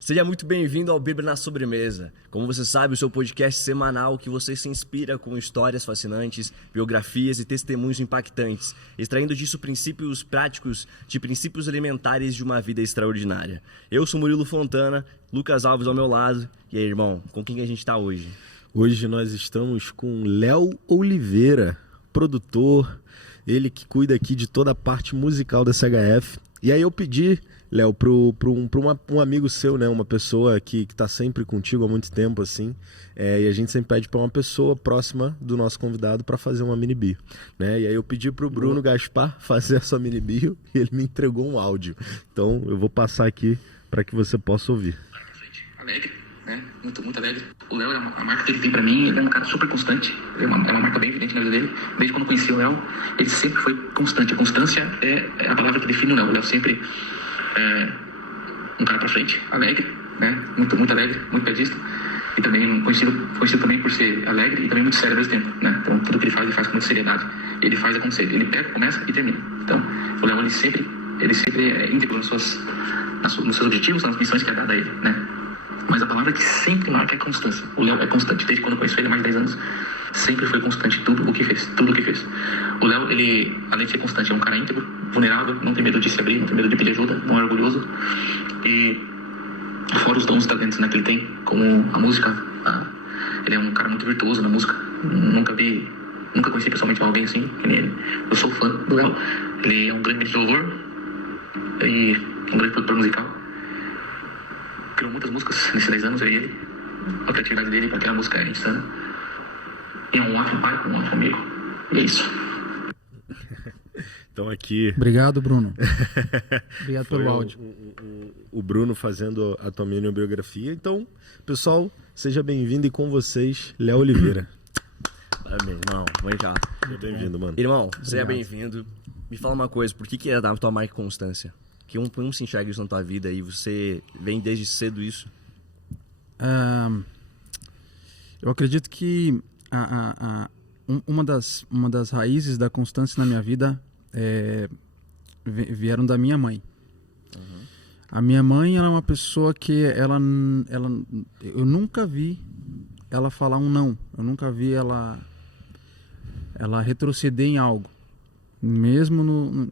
Seja muito bem-vindo ao Bíblia na Sobremesa. Como você sabe, o seu podcast semanal que você se inspira com histórias fascinantes, biografias e testemunhos impactantes, extraindo disso princípios práticos de princípios elementares de uma vida extraordinária. Eu sou Murilo Fontana, Lucas Alves ao meu lado. E aí, irmão, com quem a gente está hoje? Hoje nós estamos com Léo Oliveira, produtor, ele que cuida aqui de toda a parte musical da CHF. E aí eu pedi, Léo, para um amigo seu, né, uma pessoa que está sempre contigo há muito tempo, assim, e a gente sempre pede para uma pessoa próxima do nosso convidado para fazer uma mini bio, né? E aí eu pedi para o Bruno Gaspar fazer essa mini bio e ele me entregou um áudio. Então eu vou passar aqui para que você possa ouvir. Alegre, né? Muito alegre. O Léo, a marca que ele tem para mim, ele é um cara super constante. É uma marca bem evidente na vida dele. Desde quando eu conheci o Léo, ele sempre foi constante. A constância é a palavra que define o Léo. O Léo sempre um cara pra frente, alegre, né? Muito alegre, muito piadista. E também conhecido também por ser alegre e também muito sério ao mesmo tempo, né? Então tudo que ele faz com muita seriedade. Ele faz acontecer. Ele pega, começa e termina. Então o Léo, ele sempre é íntegro nos seus objetivos, nas missões que é dada a ele, né? Mas a palavra que sempre marca é constância. O Léo é constante. Desde quando eu conheço ele há mais de 10 anos, sempre foi constante em tudo o que fez. O Léo, ele, além de ser constante, é um cara íntegro, vulnerável, não tem medo de se abrir, não tem medo de pedir ajuda, não é orgulhoso. E fora os dons e talentos, né, que ele tem, como a música, ele é um cara muito virtuoso na música. Nunca conheci pessoalmente alguém assim, que nem ele. Eu sou fã do Léo. Ele é um grande ministro de louvor e um grande produtor musical. Criou muitas músicas nesses 10 anos, eu e ele. A criatividade dele para aquela música é insana. E é um ótimo pai, um ótimo amigo. E é isso. Então aqui... Obrigado, Bruno. Obrigado pelo áudio. O Bruno fazendo a tua mini biografia. Então, pessoal, seja bem-vindo e com vocês, Léo Oliveira. Meu irmão, vem cá. Seja bem-vindo, mano. Irmão, seja bem-vindo. Me fala uma coisa, por que é a tua marca constância? Que um se enxerga isso na tua vida e você vem desde cedo isso? Eu acredito que uma das raízes da constância na minha vida vieram da minha mãe. Uhum. A minha mãe, ela é uma pessoa que eu nunca vi ela falar um não. Eu nunca vi ela retroceder em algo. Mesmo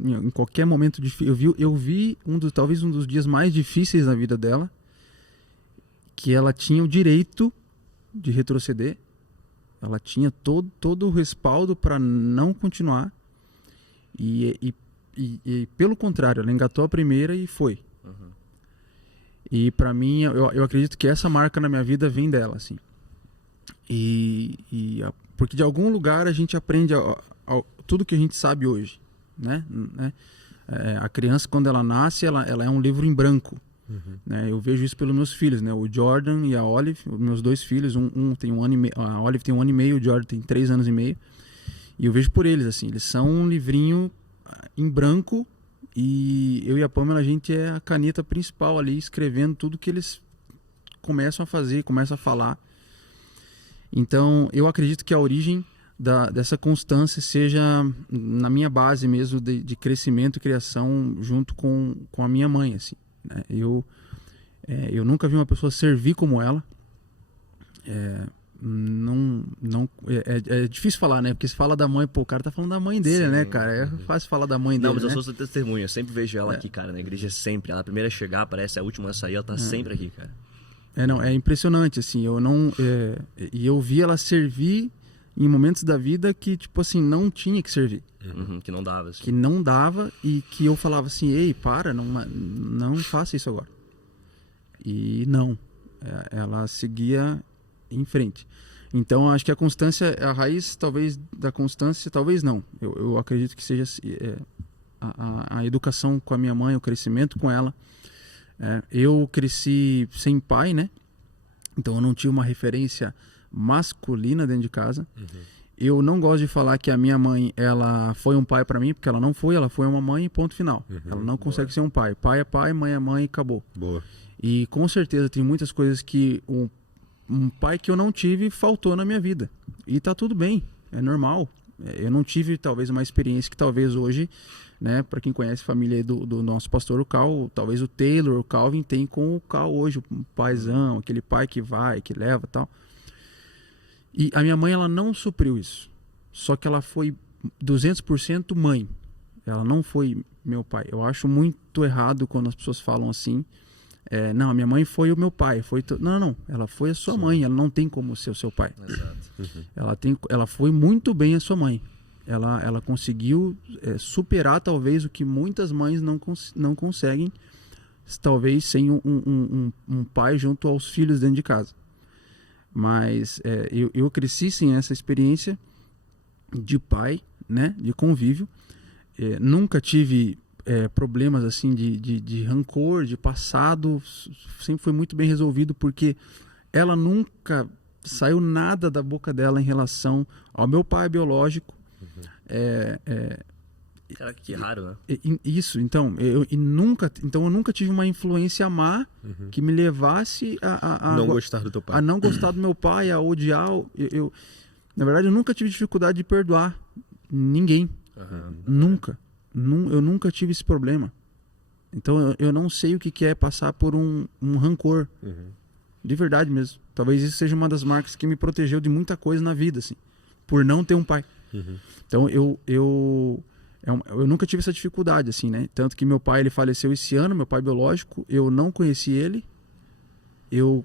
em qualquer momento difícil. Eu vi talvez um dos dias mais difíceis na vida dela, que ela tinha o direito de retroceder. Ela tinha todo o respaldo para não continuar. E pelo contrário, ela engatou a primeira e foi. Uhum. E para mim, eu acredito que essa marca na minha vida vem dela, assim. Porque de algum lugar a gente aprende tudo que a gente sabe hoje, né? A criança, quando ela nasce, ela é um livro em branco. Uhum. Né? Eu vejo isso pelos meus filhos, né? O Jordan e a Olive, meus dois filhos, tem 1 ano e meio, a Olive tem 1 ano e meio, o Jordan tem 3 anos e meio. E eu vejo por eles, assim, eles são um livrinho em branco e eu e a Pamela, a gente é a caneta principal ali, escrevendo tudo que eles começam a fazer, começam a falar. Então, eu acredito que a origem dessa constância seja na minha base mesmo de crescimento e criação junto com a minha mãe, assim, né? Eu nunca vi uma pessoa servir como ela. É difícil falar, né? Porque se fala da mãe, o cara tá falando da mãe dele. Sim, né, cara? É fácil falar da mãe dele. Não, mas eu né? sou seu testemunha, eu sempre vejo ela aqui, cara, na igreja sempre. Ela é a primeira a chegar, parece a última a sair, ela tá sempre aqui, cara. É impressionante, assim. E eu vi ela servir em momentos da vida que, tipo assim, não tinha que servir. Uhum, que não dava, assim. Que não dava e que eu falava assim, ei, para, não faça isso agora. E não. Ela seguia em frente. Então, acho que a constância, a raiz, talvez, da constância, talvez não. Eu acredito que seja a educação com a minha mãe, o crescimento com ela. Eu cresci sem pai, né? Então, eu não tinha uma referência masculina dentro de casa. Uhum. eu não gosto de falar que a minha mãe, ela foi um pai pra mim, porque ela não foi, ela foi uma mãe, ponto final. Ela não consegue ser um pai. Pai é pai, mãe é mãe, acabou. Boa. E com certeza tem muitas coisas que um pai que eu não tive faltou na minha vida. E tá tudo bem, é normal. Eu não tive talvez uma experiência que talvez hoje, né, para quem conhece a família aí do nosso pastor, o Cal, talvez o Taylor, o Calvin tem com o Cal hoje, um paizão, aquele pai que vai, que leva e tal. E a minha mãe, ela não supriu isso. Só que ela foi 200% mãe. Ela não foi meu pai. Eu acho muito errado quando as pessoas falam assim. Não, a minha mãe foi o meu pai. Não. Ela foi a sua mãe. Ela não tem como ser o seu pai. Exato. Ela foi muito bem a sua mãe. Ela conseguiu superar talvez o que muitas mães não conseguem, talvez sem um pai junto aos filhos dentro de casa. Mas eu cresci sem essa experiência de pai, né, de convívio. Nunca tive problemas assim de rancor, de passado. Sempre foi muito bem resolvido, porque ela nunca saiu nada da boca dela em relação ao meu pai biológico. Cara, que raro, né? Isso, então eu nunca tive uma influência má que me levasse a Não gostar do teu pai. a não gostar do meu pai, a odiar. Na verdade, eu nunca tive dificuldade de perdoar ninguém. Nunca. Eu nunca tive esse problema. Então eu não sei o que é passar por um rancor. De verdade mesmo. Talvez isso seja uma das marcas que me protegeu de muita coisa na vida, assim, por não ter um pai. Então eu nunca tive essa dificuldade, assim, né? Tanto que meu pai, ele faleceu esse ano, meu pai biológico. Eu não conheci ele. Eu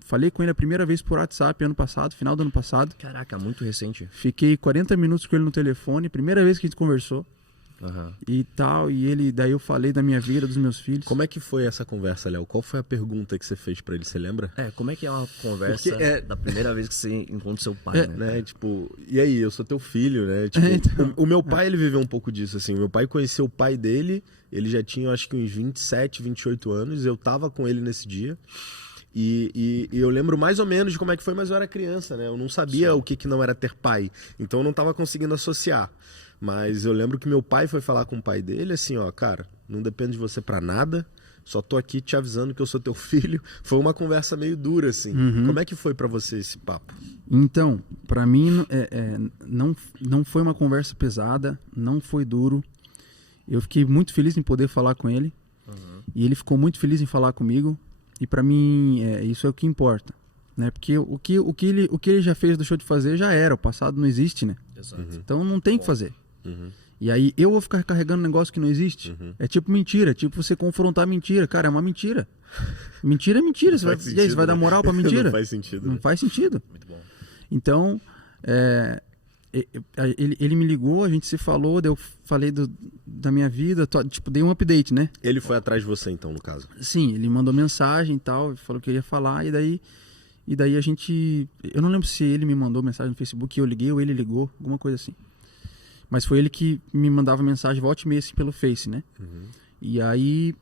falei com ele a primeira vez por WhatsApp ano passado, final do ano passado. Caraca, muito recente. Fiquei 40 minutos com ele no telefone, primeira vez que a gente conversou. E tal, e daí eu falei da minha vida, dos meus filhos. Como é que foi essa conversa, Léo? Qual foi a pergunta que você fez pra ele, você lembra? Como é que é uma conversa da primeira vez que você encontra seu pai, né? Tipo, e aí, eu sou teu filho, né? Tipo, Então. o meu pai, ele viveu um pouco disso, assim. Meu pai conheceu o pai dele, ele já tinha, acho que uns 27, 28 anos. Eu tava com ele nesse dia. E eu lembro mais ou menos de como é que foi, mas eu era criança, né? Eu não sabia o que não era ter pai. Então eu não tava conseguindo associar. Mas eu lembro que meu pai foi falar com o pai dele assim, ó, cara, não dependo de você pra nada, só tô aqui te avisando que eu sou teu filho. Foi uma conversa meio dura, assim. Como é que foi pra você esse papo? Então, pra mim, não foi uma conversa pesada, não foi duro. Eu fiquei muito feliz em poder falar com ele. E ele ficou muito feliz em falar comigo. E pra mim, isso é o que importa, né? Porque o que ele já fez, deixou de fazer, já era. O passado não existe, né? Exato. Então não tem o que fazer. E aí eu vou ficar carregando um negócio que não existe. É tipo mentira, é tipo você confrontar mentira. Cara, é uma mentira. Mentira é mentira. Você vai dar moral pra mentira? Não faz sentido. Não faz sentido. Muito bom. Então, ele me ligou, a gente se falou, eu falei da minha vida, tipo, dei um update, né? Ele foi atrás de você, então, no caso? Sim, ele mandou mensagem e tal, falou que eu ia falar, e daí a gente... Eu não lembro se ele me mandou mensagem no Facebook e eu liguei ou ele ligou, alguma coisa assim. Mas foi ele que me mandava mensagem volta e meia assim pelo Face, né? E aí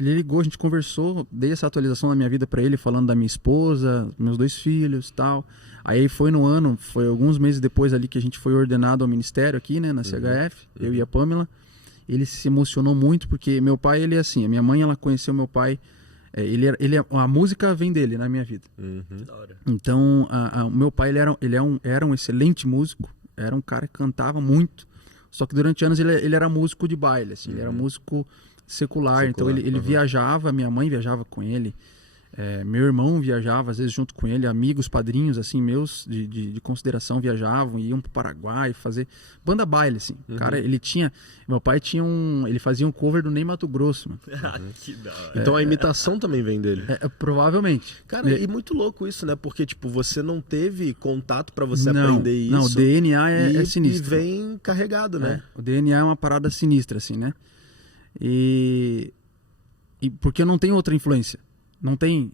ele ligou, a gente conversou, dei essa atualização da minha vida pra ele, falando da minha esposa, meus 2 filhos e tal. Aí foi alguns meses depois ali que a gente foi ordenado ao ministério aqui, né, na CHF, eu e a Pamela. Ele se emocionou muito porque meu pai, ele é assim, a minha mãe, ela conheceu meu pai, a música vem dele na minha vida. Que da hora. Então, o meu pai, era um excelente músico, era um cara que cantava muito, só que durante anos ele era músico de baile, assim, ele era músico secular. Então ele viajava, minha mãe viajava com ele, meu irmão viajava às vezes junto com ele, amigos, padrinhos assim meus de consideração viajavam, iam pro Paraguai fazer banda baile, assim. Cara, meu pai ele fazia um cover do Ney Matogrosso, mano. Que da hora. Então a imitação também vem dele. Provavelmente. Cara, e muito louco isso, né? Porque, tipo, você não teve contato pra você aprender isso. Não, o DNA é sinistro. E vem carregado, né? O DNA é uma parada sinistra, assim, né? E porque não tem outra influência. Não tem,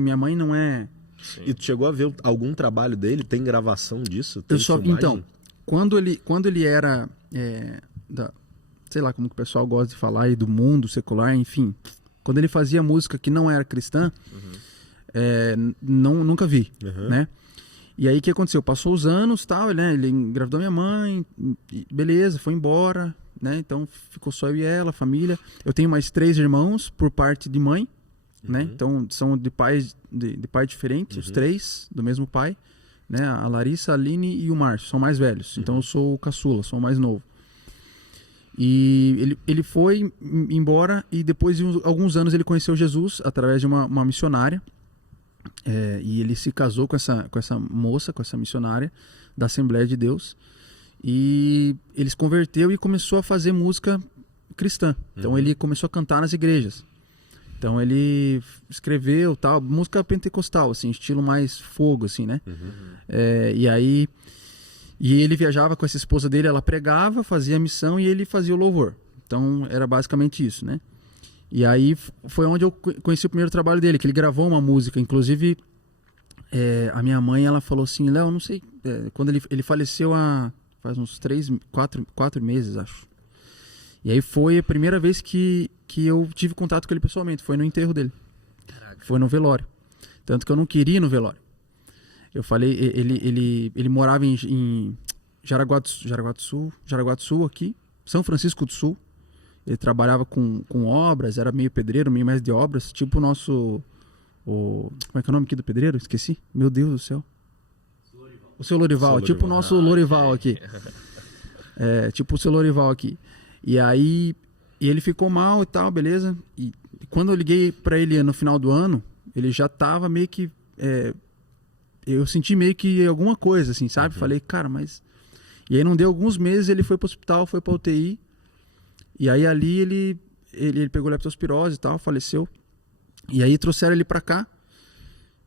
minha mãe não é... Sim. E tu chegou a ver algum trabalho dele? Tem gravação disso? Tem então, quando ele era sei lá como que o pessoal gosta de falar aí, do mundo secular, enfim, quando ele fazia música que não era cristã, nunca vi, né? E aí o que aconteceu? Passou os anos, tal, né? Ele engravidou minha mãe, beleza, foi embora, né? Então ficou só eu e ela, a família. Eu tenho mais 3 irmãos por parte de mãe, né? Então são de pai diferente, os 3 do mesmo pai, né? A Larissa, a Aline e o Márcio são mais velhos. Então eu sou o caçula, sou o mais novo. E ele foi embora e depois de alguns anos ele conheceu Jesus através de uma missionária. E ele se casou com essa moça, com essa missionária da Assembleia de Deus. E ele se converteu e começou a fazer música cristã. Então ele começou a cantar nas igrejas. Então ele escreveu tal, música pentecostal, assim, estilo mais fogo, assim, né? E ele viajava com essa esposa dele, ela pregava, fazia a missão e ele fazia o louvor. Então era basicamente isso, né? E aí foi onde eu conheci o primeiro trabalho dele, que ele gravou uma música. Inclusive, a minha mãe, ela falou assim, Léo, não sei, quando ele faleceu faz uns 4 meses, acho. E aí foi a primeira vez que eu tive contato com ele pessoalmente, foi no enterro dele. Caraca. Foi no velório. Tanto que eu não queria ir no velório. Eu falei, ele morava em Jaraguá do Sul aqui, São Francisco do Sul. Ele trabalhava com obras, era meio pedreiro, meio mestre de obras, tipo o nosso... como é que é o nome aqui do pedreiro? Esqueci. Meu Deus do céu. O seu Lorival, tipo o nosso Lorival aqui. Tipo o seu Lorival aqui. E aí ele ficou mal e tal, beleza. E quando eu liguei pra ele no final do ano, ele já tava meio que... eu senti meio que alguma coisa, assim, sabe? Falei, cara, mas... E aí não deu alguns meses, ele foi pro hospital, foi pra UTI. E aí ali ele pegou leptospirose e tal, faleceu. E aí trouxeram ele pra cá.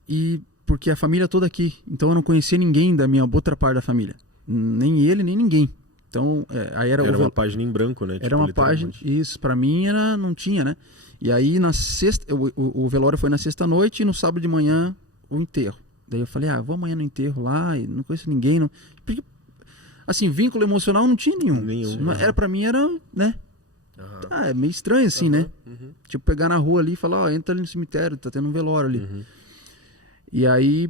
E porque a família toda aqui. Então eu não conhecia ninguém da minha outra parte da família. Nem ele, nem ninguém. Então aí era uma página em branco, né? Era uma página, isso, pra mim não tinha, né? E aí na sexta, o velório foi na sexta-noite e no sábado de manhã o enterro. Daí eu falei, vou amanhã no enterro lá, e não conheço ninguém. Não... Porque, assim, vínculo emocional não tinha nenhum. Era, pra mim era, né? É meio estranho assim, né? Tipo, pegar na rua ali e falar, entra ali no cemitério, tá tendo um velório ali. E aí,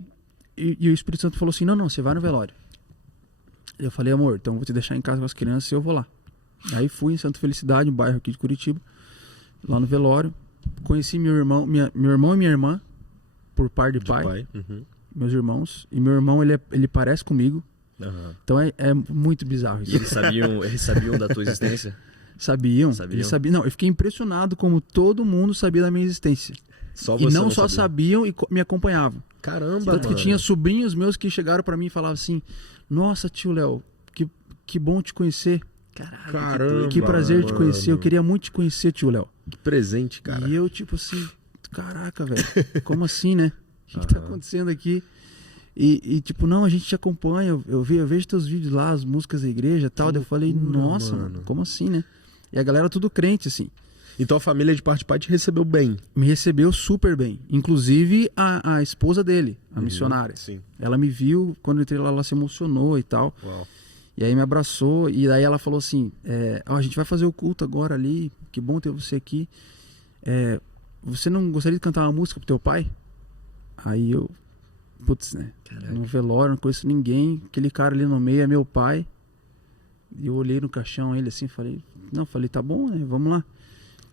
e o Espírito Santo falou assim, não, você vai no velório. Eu falei, amor, então eu vou te deixar em casa com as crianças e eu vou lá. Aí fui em Santa Felicidade, um bairro aqui de Curitiba, lá no velório. Conheci meu irmão e minha irmã, por par de pai. Meus irmãos. E meu irmão, ele parece comigo. Então é muito bizarro isso. E eles sabiam da tua existência? Sabiam. Eles sabiam. Não, eu fiquei impressionado como todo mundo sabia da minha existência. Só e você não só sabiam e me acompanhavam. Caramba, tanto que tinha sobrinhos meus que chegaram pra mim e falavam assim, nossa, tio Léo, que bom te conhecer. Caramba, que prazer te conhecer. Eu queria muito te conhecer, tio Léo. Que presente, cara. E eu, tipo assim, caraca, velho, como assim, né? O que tá acontecendo aqui? E tipo, não, a gente te acompanha, eu vejo teus vídeos lá, as músicas da igreja e tal. Daí eu falei, nossa, mano, como assim, né? E a galera tudo crente, assim. Então a família de parte de pai te recebeu bem? Me recebeu super bem. Inclusive a esposa dele, a missionária. Sim. Ela me viu, quando eu entrei lá, ela se emocionou e tal. Uau. E aí me abraçou, e daí ela falou assim, a gente vai fazer o culto agora ali, que bom ter você aqui. Você não gostaria de cantar uma música pro teu pai? Aí eu, putz, né? Caraca. No velório, não conheço ninguém, aquele cara ali no meio é meu pai. E eu olhei no caixão ele assim, falei, tá bom, né? Vamos lá.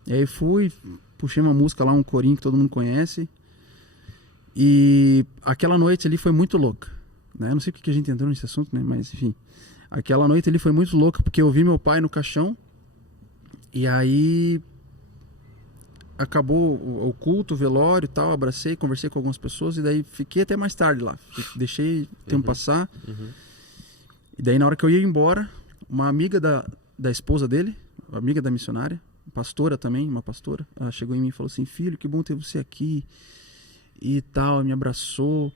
E aí fui, puxei uma música lá, um corinho que todo mundo conhece. E aquela noite ali foi muito louca, né? Eu não sei porque a gente entrou nesse assunto, né? Mas enfim, aquela noite ali foi muito louca, porque eu vi meu pai no caixão. E aí acabou o culto, o velório e tal, abracei, conversei com algumas pessoas. E daí fiquei até mais tarde lá, deixei o tempo passar. E daí na hora que eu ia embora, uma amiga da esposa dele, amiga da missionária, pastora também, uma pastora, ela chegou em mim e falou assim, filho, que bom ter você aqui e tal, me abraçou.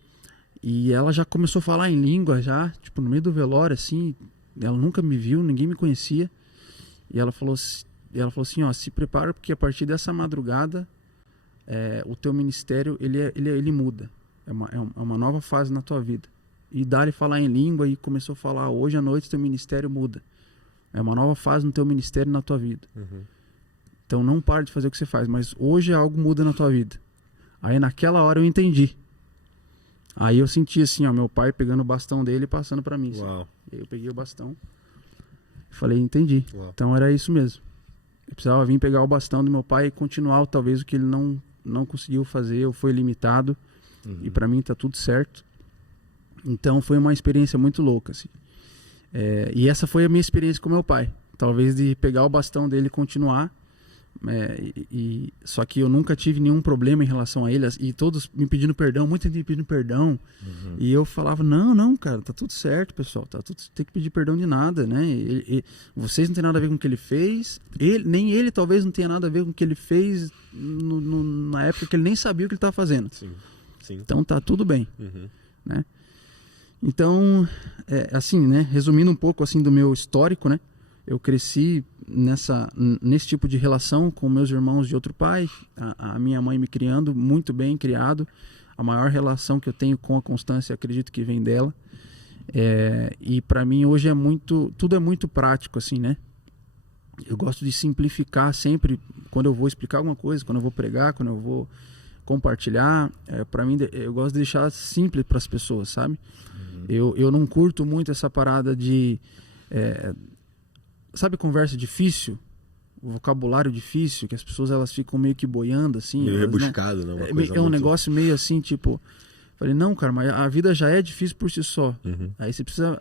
E ela já começou a falar em língua já, tipo, no meio do velório, assim. Ela nunca me viu, ninguém me conhecia. E ela falou assim, ó, se prepara, porque a partir dessa madrugada o teu ministério, ele muda. É uma nova fase na tua vida. E dá-lhe falar em língua e começou a falar, hoje à noite teu ministério muda. É uma nova fase no teu ministério e na tua vida. Então não pare de fazer o que você faz, mas hoje algo muda na tua vida. Aí naquela hora eu entendi. Aí eu senti assim, ó, meu pai pegando o bastão dele e passando pra mim. Assim. Uau. Aí eu peguei o bastão e falei, entendi. Uau. Então era isso mesmo. Eu precisava vir pegar o bastão do meu pai e continuar talvez o que ele não conseguiu fazer ou foi limitado. E pra mim tá tudo certo. Então foi uma experiência muito louca, assim. E essa foi a minha experiência com meu pai. Talvez de pegar o bastão dele e continuar. Só que eu nunca tive nenhum problema em relação a ele. E todos me pedindo perdão, muita gente me pedindo perdão. E eu falava, não, cara, tá tudo certo, pessoal. Tem que pedir perdão de nada, né? Vocês não tem nada a ver com o que ele fez. Nem ele talvez não tenha nada a ver com o que ele fez na época que ele nem sabia o que ele estava fazendo. Sim. Então tá tudo bem, né? Então, assim, né? Resumindo um pouco assim do meu histórico, né? Eu cresci nesse tipo de relação com meus irmãos de outro pai, a minha mãe me criando muito bem criado. A maior relação que eu tenho com a Constância, acredito que vem dela. E para mim hoje tudo é muito prático, assim, né? Eu gosto de simplificar sempre quando eu vou explicar alguma coisa, quando eu vou pregar, quando eu vou compartilhar. Para mim, eu gosto de deixar simples para as pessoas, sabe? Eu não curto muito essa parada de sabe, conversa difícil, vocabulário difícil, que as pessoas elas ficam meio que boiando assim, meio rebuscado, né? Uma coisa um negócio meio assim, tipo, falei, não, cara, mas a vida já é difícil por si só. Aí você precisa,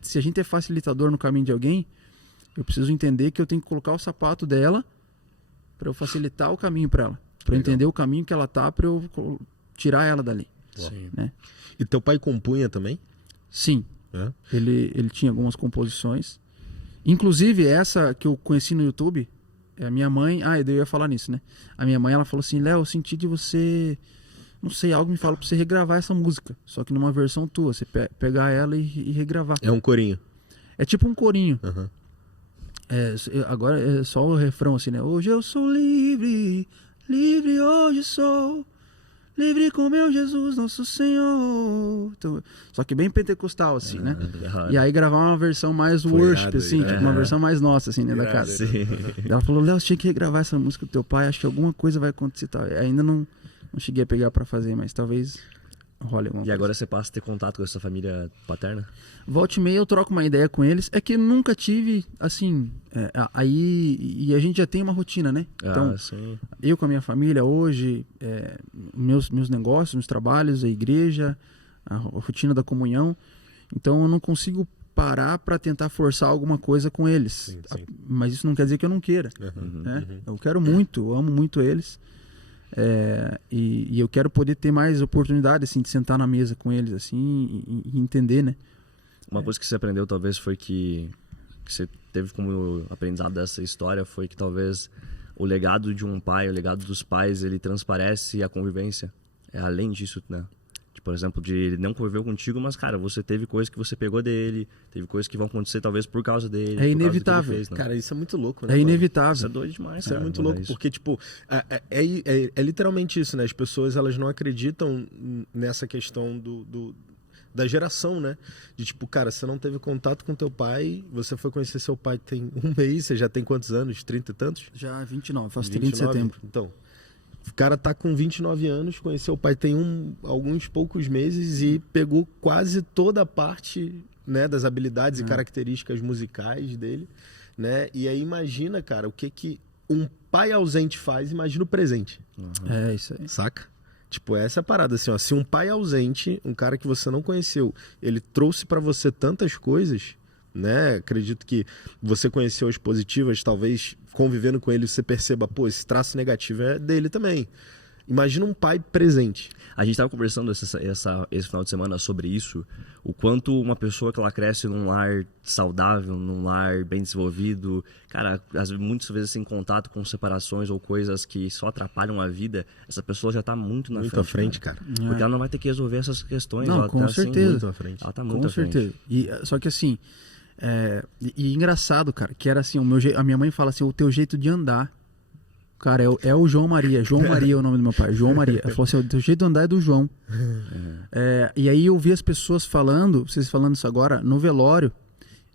se a gente é facilitador no caminho de alguém, eu preciso entender que eu tenho que colocar o sapato dela para eu facilitar o caminho para ela, para entender o caminho que ela tá, para eu tirar ela dali. Sim. Né? E teu pai compunha também? Sim. Ele tinha algumas composições. Inclusive essa que eu conheci no YouTube, a minha mãe... eu ia falar nisso, né? A minha mãe, ela falou assim, Léo, eu senti de você... Não sei, algo me fala pra você regravar essa música. Só que numa versão tua, você pegar ela e regravar. É um corinho. É tipo um corinho. Agora é só o refrão assim, né? Hoje eu sou livre, livre hoje sou... Livre com meu Jesus, nosso Senhor. Então, só que bem pentecostal, assim, né? E aí gravar uma versão mais worship, assim, tipo, uma versão mais nossa, assim, né, da casa. Ela falou, Léo, você tinha que regravar essa música do teu pai, acho que alguma coisa vai acontecer. Tal. Ainda não cheguei a pegar pra fazer, mas talvez role alguma coisa. E agora você passa a ter contato com essa família paterna? Volta e meia eu troco uma ideia com eles. É que nunca tive, assim, e a gente já tem uma rotina, né? Então, eu com a minha família hoje, meus negócios, meus trabalhos, a igreja, a rotina da comunhão. Então eu não consigo parar para tentar forçar alguma coisa com eles. Sim. Mas isso não quer dizer que eu não queira. Né? Eu quero muito, eu amo muito eles. E eu quero poder ter mais oportunidade assim, de sentar na mesa com eles assim, e entender, né? Uma coisa que você aprendeu talvez foi que você teve como aprendizado dessa história foi que talvez o legado de um pai, o legado dos pais, ele transparece a convivência. É além disso, né? Tipo, por exemplo, de ele não conviveu contigo, mas, cara, você teve coisas que você pegou dele, teve coisas que vão acontecer talvez por causa dele. É inevitável. Fez, né? Cara, isso é muito louco, né? É inevitável. Isso é doido demais, Isso é muito louco, porque, tipo, é literalmente isso, né? As pessoas, elas não acreditam nessa questão da geração, né? De tipo, cara, você não teve contato com teu pai, você foi conhecer seu pai tem um mês, você já tem quantos anos? 30 e tantos? Já 29, faço 30 de setembro. Então, o cara tá com 29 anos, conheceu o pai tem alguns poucos meses e pegou quase toda a parte, né, das habilidades e características musicais dele, né? E aí imagina, cara, o que um pai ausente faz, imagina o presente. É isso aí. Saca? Tipo, essa é a parada, assim, ó. Se um pai ausente, um cara que você não conheceu, ele trouxe pra você tantas coisas, né? Acredito que você conheceu as positivas, talvez convivendo com ele você perceba, pô, esse traço negativo é dele também. Imagina um pai presente. A gente estava conversando esse final de semana sobre isso, o quanto uma pessoa que ela cresce num lar saudável, num lar bem desenvolvido, cara, muitas vezes em contato com separações ou coisas que só atrapalham a vida, essa pessoa já está muito na frente, cara. Porque ela não vai ter que resolver essas questões. Não, ela com tá, certeza. Assim, muito à frente. Ela está muito à frente. Com certeza. Só que assim, e engraçado, cara, que era assim, a minha mãe fala assim, o teu jeito de andar. Cara, é o João Maria. João Maria é o nome do meu pai. João Maria. Ela falou assim, o teu jeito de andar é do João. E aí eu vi as pessoas falando, vocês falando isso agora, no velório.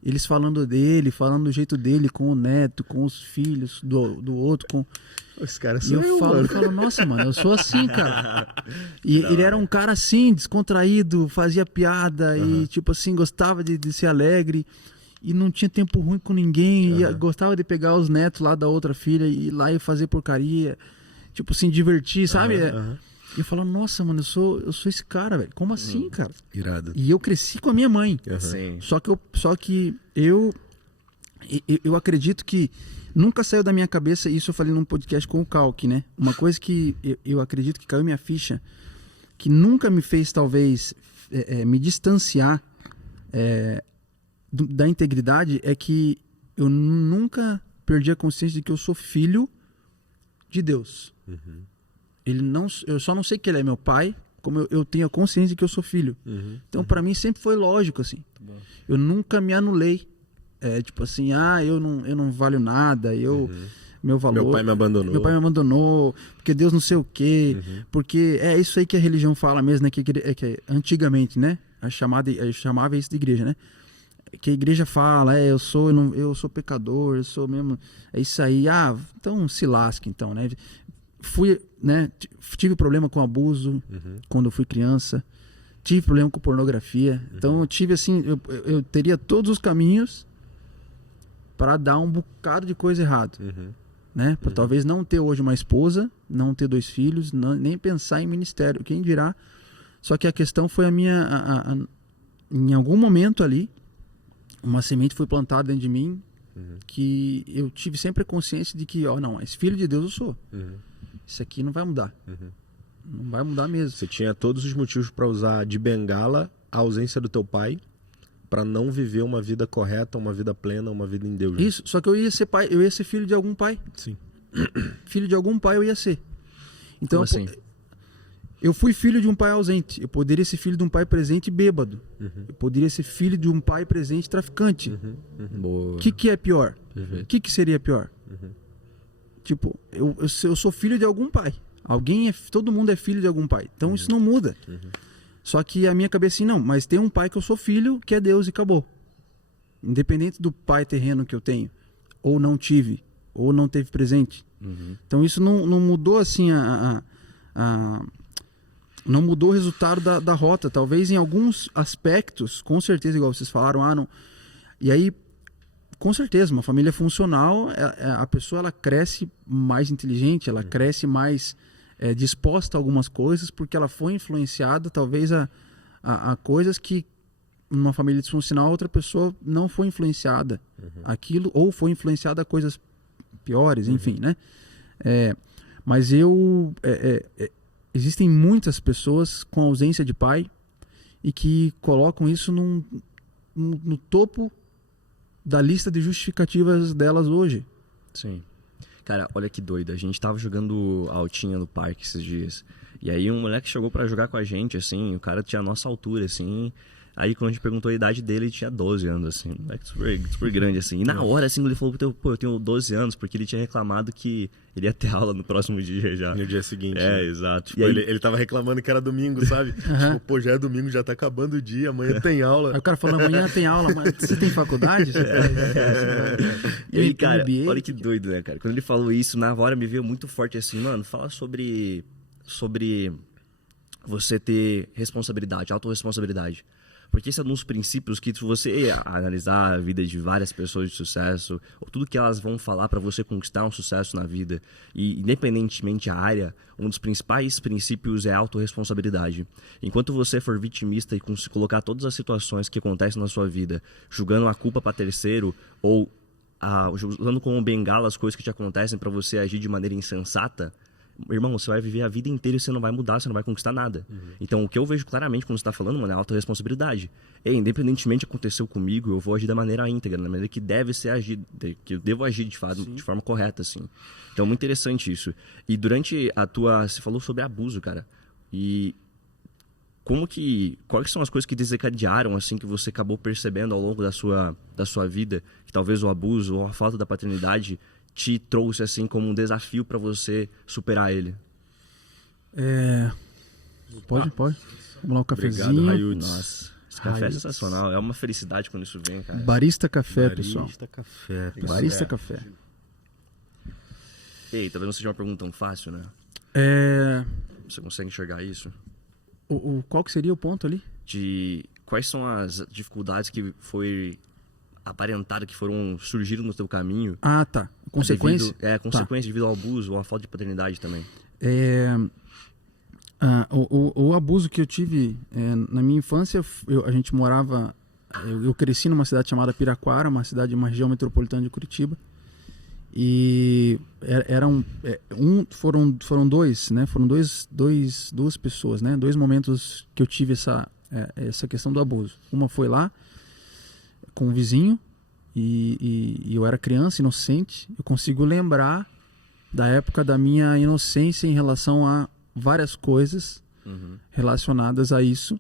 eles falando dele, falando do jeito dele, com o neto, com os filhos do outro, com... Os caras E são eu falo, nossa, mano, eu sou assim, cara. E ele era um cara assim, descontraído, fazia piada e, tipo assim, gostava de ser alegre e não tinha tempo ruim com ninguém. E gostava de pegar os netos lá da outra filha e ir lá e fazer porcaria, tipo assim, divertir, sabe? E eu falo, nossa, mano, eu sou esse cara, velho. Como assim, cara? Irado. E eu cresci com a minha mãe. Sim. Só que eu acredito que nunca saiu da minha cabeça, isso eu falei num podcast com o Calque, né? Uma coisa que eu acredito que caiu minha ficha, que nunca me fez, talvez, me distanciar da integridade, é que eu nunca perdi a consciência de que eu sou filho de Deus. Eu só não sei que ele é meu pai, como eu tenho a consciência de que eu sou filho. Então, para mim, sempre foi lógico, assim. Eu nunca me anulei. Tipo assim, eu não valho nada, meu valor... Meu pai me abandonou. Porque Deus não sei o quê, porque é isso aí que a religião fala mesmo, né? Que antigamente, né? Chamava isso de igreja, né? Que a igreja fala, eu sou pecador, eu sou mesmo... É isso aí, então se lasque, então, né? Tive problema com abuso quando eu fui criança, tive problema com pornografia, então eu tive assim, eu teria todos os caminhos para dar um bocado de coisa errada, né? Pra talvez não ter hoje uma esposa, não ter 2 filhos, nem pensar em ministério, quem dirá. Só que a questão foi em algum momento ali, uma semente foi plantada dentro de mim, que eu tive sempre a consciência de que, não, esse filho de Deus eu sou. Isso aqui não vai mudar. Não vai mudar mesmo. Você tinha todos os motivos para usar de bengala a ausência do teu pai, para não viver uma vida correta, uma vida plena, uma vida em Deus. Né? Isso, só que eu ia ser pai, eu ia ser filho de algum pai. Sim. Filho de algum pai eu ia ser. Então, Como assim? eu fui filho de um pai ausente. Eu poderia ser filho de um pai presente bêbado. Eu poderia ser filho de um pai presente traficante. Boa. O que é pior? O que seria pior? Tipo, eu sou filho de algum pai. Todo mundo é filho de algum pai. Então isso não muda. Só que a minha cabeça assim, não, mas tem um pai que eu sou filho, que é Deus e acabou. Independente do pai terreno que eu tenho, ou não tive, ou não teve presente. Então isso não mudou assim não mudou o resultado da rota. Talvez em alguns aspectos, com certeza, igual vocês falaram, não. E aí, com certeza, uma família funcional, a pessoa ela cresce mais inteligente, ela cresce mais disposta a algumas coisas, porque ela foi influenciada, talvez, a coisas que numa família disfuncional outra pessoa não foi influenciada aquilo, ou foi influenciada a coisas piores, enfim, né? Mas existem muitas pessoas com ausência de pai e que colocam isso no topo da lista de justificativas delas hoje. Sim. Cara, olha que doido. A gente tava jogando altinha no parque esses dias. E aí um moleque chegou pra jogar com a gente, assim. O cara tinha a nossa altura, assim. Aí quando a gente perguntou a idade dele, ele tinha 12 anos, assim. Um moleque super grande, assim. E na hora, assim, ele falou, pô, eu tenho 12 anos, porque ele tinha reclamado que ele ia ter aula no próximo dia já. No dia seguinte. Né? Exato. Tipo, aí... ele tava reclamando que era domingo, sabe? Tipo, pô, já é domingo, já tá acabando o dia, amanhã tem aula. Aí o cara falou, amanhã tem aula, mas você tem faculdade? E aí, cara, olha que doido, né, cara? Quando ele falou isso, na hora me veio muito forte assim, mano, fala sobre você ter responsabilidade, autorresponsabilidade. Porque esse é um dos princípios que, se você analisar a vida de várias pessoas de sucesso, ou tudo que elas vão falar para você conquistar um sucesso na vida, e independentemente da área, um dos principais princípios é a autorresponsabilidade. Enquanto você for vitimista e se colocar todas as situações que acontecem na sua vida, julgando a culpa para terceiro, ou usando como bengala as coisas que te acontecem para você agir de maneira insensata, irmão, você vai viver a vida inteira e você não vai mudar, você não vai conquistar nada. Então, o que eu vejo claramente quando você está falando, mano, é autorresponsabilidade. Independentemente do que aconteceu comigo, eu vou agir da maneira íntegra, da maneira que deve ser agido, que eu devo agir de fato, de forma correta, assim. Então, muito interessante isso. E durante você falou sobre abuso, cara. E quais são as coisas que desencadearam, assim, que você acabou percebendo ao longo da sua vida, que talvez o abuso ou a falta da paternidade te trouxe assim como um desafio para você superar ele? Pode. Vamos lá, um cafezinho. Obrigado, Raiuts. Nossa, Esse café é Raiz. sensacional. É uma felicidade quando isso vem, cara. Barista Café, pessoal. Barista Café. pessoal. Barista Café. Ei, talvez não seja uma pergunta tão fácil, né? Você consegue enxergar isso? Qual que seria o ponto ali? De quais são as dificuldades que foi aparentado que surgiram no teu caminho? Ah, tá. Consequência? Consequência devido ao abuso ou à falta de paternidade também. O abuso que eu tive na minha infância, a gente morava... Eu cresci numa cidade chamada Piraquara, uma região metropolitana de Curitiba. E foram dois, né? Foram duas pessoas, né? 2 momentos que eu tive essa questão do abuso. Uma foi lá com um vizinho e eu era criança, inocente. Eu consigo lembrar da época da minha inocência em relação a várias coisas relacionadas a isso,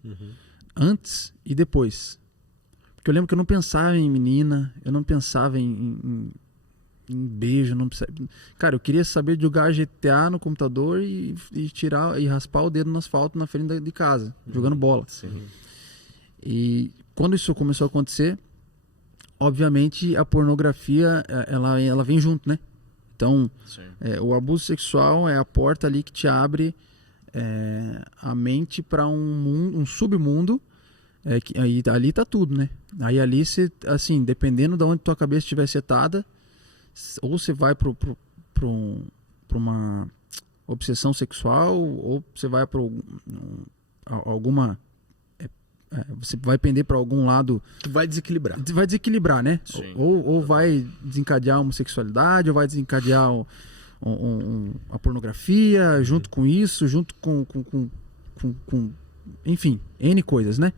antes e depois. Porque eu lembro que eu não pensava em menina, eu não pensava em beijo, não pensava... Cara, eu queria saber de jogar GTA no computador e tirar e raspar o dedo no asfalto na frente de casa, jogando bola. Sim. E quando isso começou a acontecer, obviamente a pornografia ela vem junto, né? Então, o abuso sexual é a porta ali que te abre a mente para um submundo. Aí ali tá tudo, né? Aí ali você, assim, dependendo de onde tua cabeça estiver setada, ou você vai para uma obsessão sexual, ou você vai para alguma... você vai pender para algum lado... Tu vai desequilibrar. Vai desequilibrar, né? Ou vai desencadear a homossexualidade, ou vai desencadear a pornografia, junto com isso, junto com enfim, N coisas, né?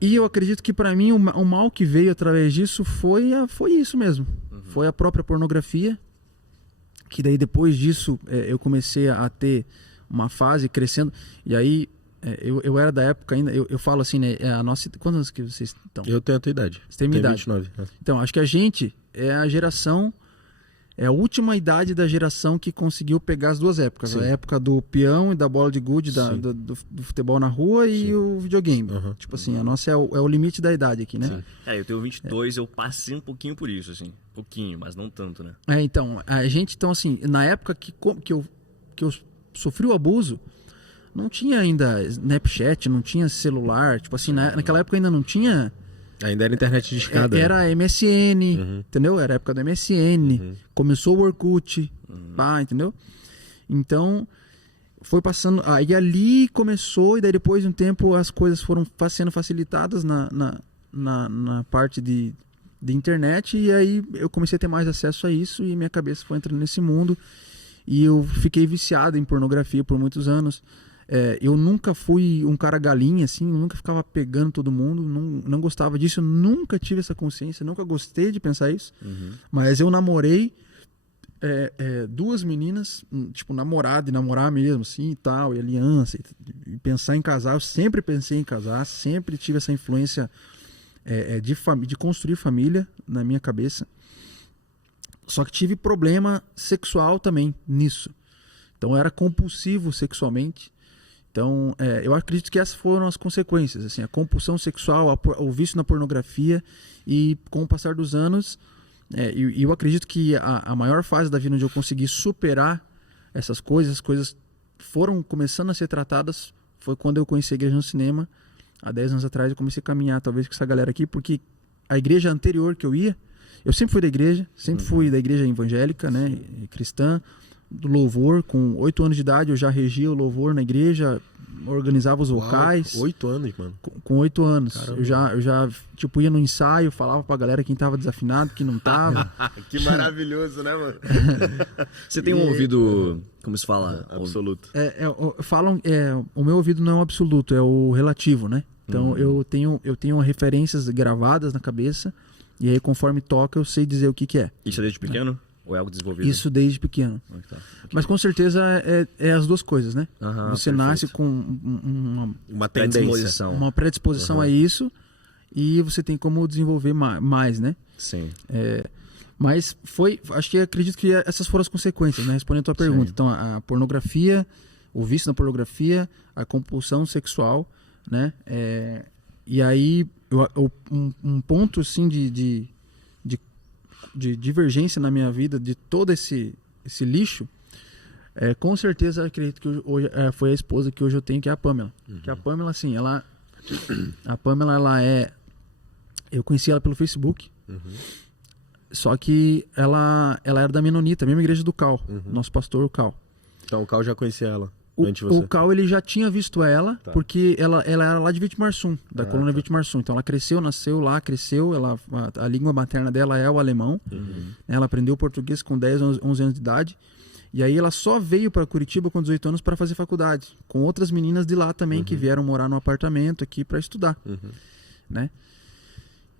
E eu acredito que para mim o mal que veio através disso foi isso mesmo. Foi a própria pornografia, que daí depois disso eu comecei a ter uma fase crescendo. E aí eu era da época ainda, eu falo assim, né? A nossa, quantos anos que vocês estão? Eu tenho a tua idade. Você tem a minha idade. 29. Então, acho que a gente é a geração... É a última idade da geração que conseguiu pegar as duas épocas. Sim. A época do peão e da bola de gude, do futebol na rua e o videogame. Tipo assim, a nossa é o limite da idade aqui, né? Eu tenho 22, eu passei um pouquinho por isso, assim. Pouquinho, mas não tanto, né? Então, a gente, então assim, na época que eu sofri o abuso, não tinha ainda Snapchat, não tinha celular. Tipo assim, naquela época ainda não tinha... Ainda era internet de escada. Era MSN, entendeu? Era a época do MSN. Começou o Orkut, entendeu? Então, foi passando... Aí ali começou, e daí depois de um tempo as coisas foram sendo facilitadas na parte de internet, e aí eu comecei a ter mais acesso a isso, e minha cabeça foi entrando nesse mundo, e eu fiquei viciado em pornografia por muitos anos. Eu nunca fui um cara galinha, assim, eu nunca ficava pegando todo mundo, não gostava disso, eu nunca tive essa consciência, nunca gostei de pensar isso, mas eu namorei 2 meninas, tipo, namorado e namorar mesmo, assim, e tal, e aliança, e pensar em casar, eu sempre pensei em casar, sempre tive essa influência de construir família na minha cabeça, só que tive problema sexual também nisso, então eu era compulsivo sexualmente. Então, eu acredito que essas foram as consequências, assim, a compulsão sexual, o vício na pornografia, e com o passar dos anos, eu acredito que a maior fase da vida onde eu consegui superar essas coisas, as coisas foram começando a ser tratadas, foi quando eu conheci a igreja no cinema, há 10 anos atrás eu comecei a caminhar, talvez com essa galera aqui, porque a igreja anterior que eu ia, eu sempre fui da igreja, sempre fui da igreja evangélica, né, cristã, do louvor. Com 8 anos de idade eu já regia o louvor na igreja, organizava os vocais. 8 anos, mano. Com 8 anos. Eu já tipo, ia no ensaio, falava pra galera quem tava desafinado, quem não tava. Que maravilhoso, né, mano? Você tem um ouvido, como se fala? Absoluto. Falam, o meu ouvido não é o absoluto, é o relativo, né? Então eu tenho referências gravadas na cabeça, e aí conforme toca eu sei dizer o que é. Isso é desde pequeno? Ou é algo desenvolvido? Isso desde pequeno. Tá. Mas com certeza é as duas coisas, né? Você perfeito. Nasce com uma tendência. Uma predisposição a isso, e você tem como desenvolver mais, né? Sim. Mas acredito que essas foram as consequências, né? Respondendo a tua pergunta. Então, a pornografia, o vício na pornografia, a compulsão sexual né? E aí, um ponto, assim, de divergência na minha vida, de todo esse lixo, com certeza, acredito que hoje, foi a esposa que hoje eu tenho, que é a Pamela. Que a Pamela, assim, a Pamela, eu conheci ela pelo Facebook, só que ela era da Menonita, a mesma igreja do Cal, nosso pastor, o Cal. Então o Cal já conhecia ela. O Cal, ele já tinha visto ela, porque ela era lá de Vitimarsum, da colônia Vitimarsum. Então ela cresceu, nasceu lá, a língua materna dela é o alemão. Ela aprendeu português com 10, 11 anos de idade. E aí ela só veio para Curitiba com 18 anos para fazer faculdade, com outras meninas de lá também que vieram morar no apartamento aqui para estudar, né?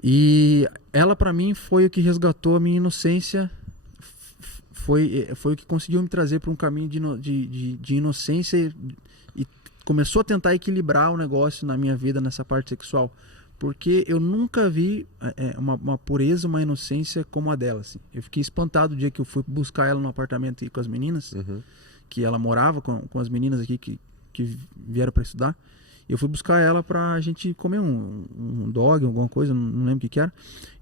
E ela, para mim, foi o que resgatou a minha inocência, foi o que conseguiu me trazer para um caminho de inocência e começou a tentar equilibrar o negócio na minha vida, nessa parte sexual. Porque eu nunca vi uma pureza, uma inocência como a dela. Assim. Eu fiquei espantado o dia que eu fui buscar ela no apartamento aqui com as meninas, que ela morava com as meninas aqui que vieram para estudar. Eu fui buscar ela pra gente comer um dog, alguma coisa, não lembro o que era.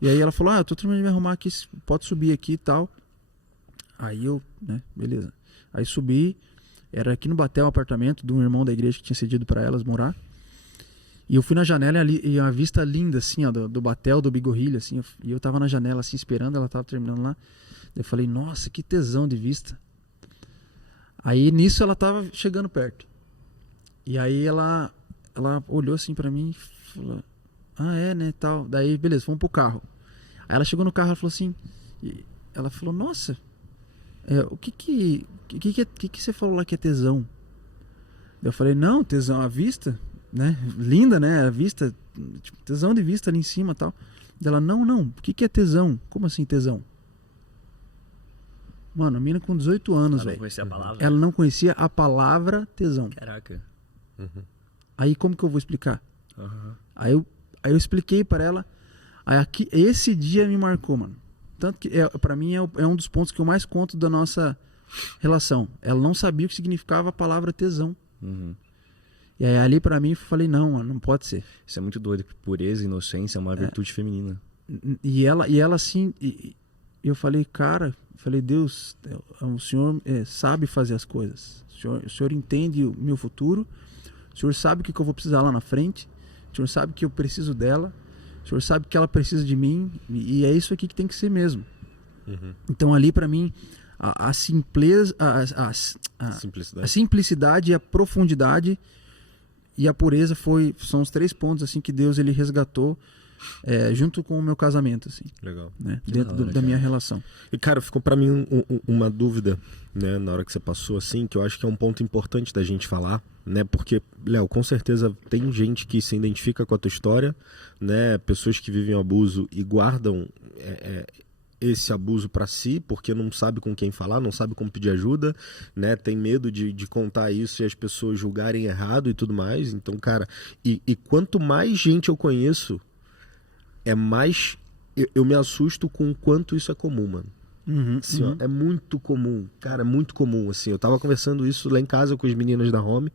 E aí ela falou, eu tô terminando de me arrumar aqui, pode subir aqui e tal. Aí eu, né, beleza. Aí subi, era aqui no Batel, um apartamento de um irmão da igreja que tinha cedido pra elas morar. E eu fui na janela e a vista linda, assim, ó, do Batel, do Bigorrilho, assim. E eu tava na janela, assim, esperando, ela tava terminando lá. Eu falei, nossa, que tesão de vista. Aí, nisso, ela tava chegando perto. E aí, ela olhou, assim, pra mim e falou, né, tal. Daí, beleza, fomos pro carro. Aí ela chegou no carro e falou assim, ela falou, nossa, o que você falou lá que é tesão? Eu falei, não, tesão, a vista... né? Linda, né? A vista, tipo, tesão de vista ali em cima e tal. Ela, não, o que é tesão? Como assim tesão? Mano, a menina com 18 anos, velho. Ela não conhecia a palavra? Ela não conhecia a palavra tesão. Caraca. Aí como que eu vou explicar? Aí eu expliquei pra ela. Aí esse dia me marcou, mano. Tanto que pra mim é um dos pontos que eu mais conto da nossa relação. Ela não sabia o que significava a palavra tesão. E aí ali pra mim eu falei, não, mano, não pode ser. Isso é muito doido, pureza e inocência é uma virtude feminina. E ela assim, eu falei, cara, Deus, o Senhor sabe fazer as coisas. O Senhor entende o meu futuro, o Senhor sabe o que eu vou precisar lá na frente, o Senhor sabe que eu preciso dela, o Senhor sabe que ela precisa de mim, e é isso aqui que tem que ser mesmo. Então ali pra mim, a simpleza, a simplicidade e a profundidade e a pureza são os 3 pontos assim que Deus ele resgatou junto com o meu casamento, assim. Legal. Né? Dentro da minha relação. E cara, ficou pra mim uma dúvida, né, na hora que você passou assim, que eu acho que é um ponto importante da gente falar, né? Porque, Léo, com certeza tem gente que se identifica com a tua história, né? Pessoas que vivem o abuso e guardam esse abuso para si, porque não sabe com quem falar, não sabe como pedir ajuda, né? Tem medo de contar isso e as pessoas julgarem errado e tudo mais. Então, cara, e quanto mais gente eu conheço, mais eu me assusto com o quanto isso é comum, mano. Assim, ó, é muito comum, cara, é muito comum, assim. Eu tava conversando isso lá em casa com as meninas da Home.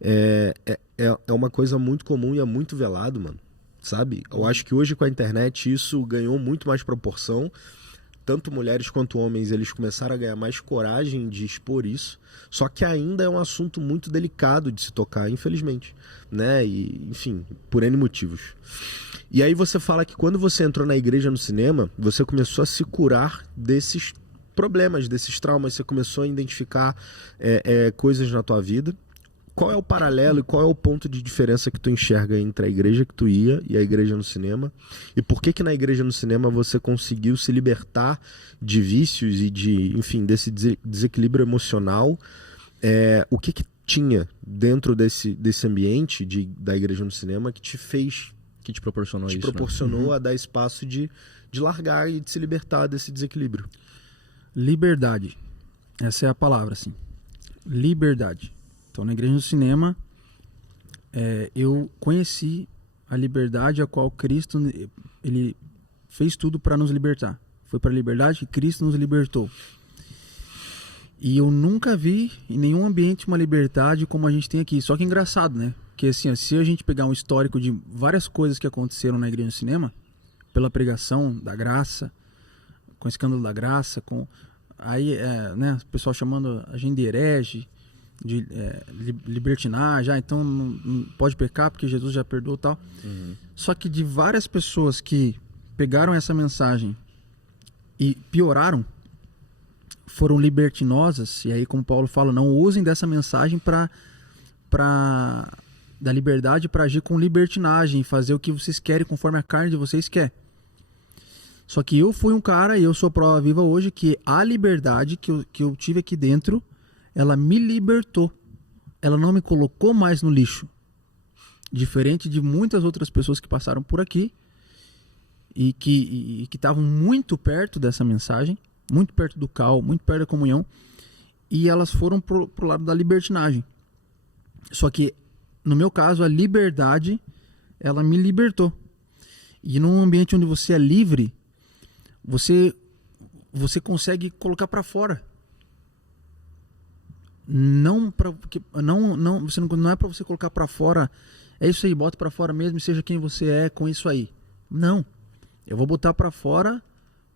É uma coisa muito comum e é muito velado, mano. Sabe? Eu acho que hoje com a internet isso ganhou muito mais proporção. Tanto mulheres quanto homens, eles começaram a ganhar mais coragem de expor isso. Só que ainda é um assunto muito delicado de se tocar, infelizmente, né? E, enfim, por N motivos. E aí você fala que quando você entrou na igreja no cinema, você começou a se curar desses problemas, desses traumas. Você começou a identificar coisas na tua vida. Qual é o paralelo e qual é o ponto de diferença que tu enxerga entre a igreja que tu ia e a igreja no cinema? E por que na igreja no cinema você conseguiu se libertar de vícios e enfim, desse desequilíbrio emocional? O que tinha dentro desse ambiente da igreja no cinema que te fez... Que te proporcionou isso, proporcionou a dar espaço de largar e de se libertar desse desequilíbrio? Liberdade. Essa é a palavra, assim. Liberdade. Então, na igreja no cinema, eu conheci a liberdade a qual Cristo ele fez tudo para nos libertar. Foi para a liberdade que Cristo nos libertou. E eu nunca vi em nenhum ambiente uma liberdade como a gente tem aqui. Só que é engraçado, né? que assim, ó, se a gente pegar um histórico de várias coisas que aconteceram na Igreja do Cinema, pela pregação da graça, com o escândalo da graça, com aí, né, o pessoal chamando a gente de herege, de libertinagem, então não pode pecar porque Jesus já perdoou e tal. Só que de várias pessoas que pegaram essa mensagem e pioraram, foram libertinosas, e aí como Paulo fala, não usem dessa mensagem da liberdade para agir com libertinagem, fazer o que vocês querem conforme a carne de vocês quer. Só que eu fui um cara, e eu sou prova viva hoje, que a liberdade que eu tive aqui dentro, ela me libertou. Ela não me colocou mais no lixo. Diferente de muitas outras pessoas que passaram por aqui e que estavam muito perto dessa mensagem, muito perto do cal, muito perto da comunhão, e elas foram pro lado da libertinagem. Só que, no meu caso, a liberdade, ela me libertou. E num ambiente onde você é livre, você consegue colocar para fora. Não é para você colocar para fora, é isso aí, bota para fora mesmo, seja quem você é com isso aí. Não. Eu vou botar para fora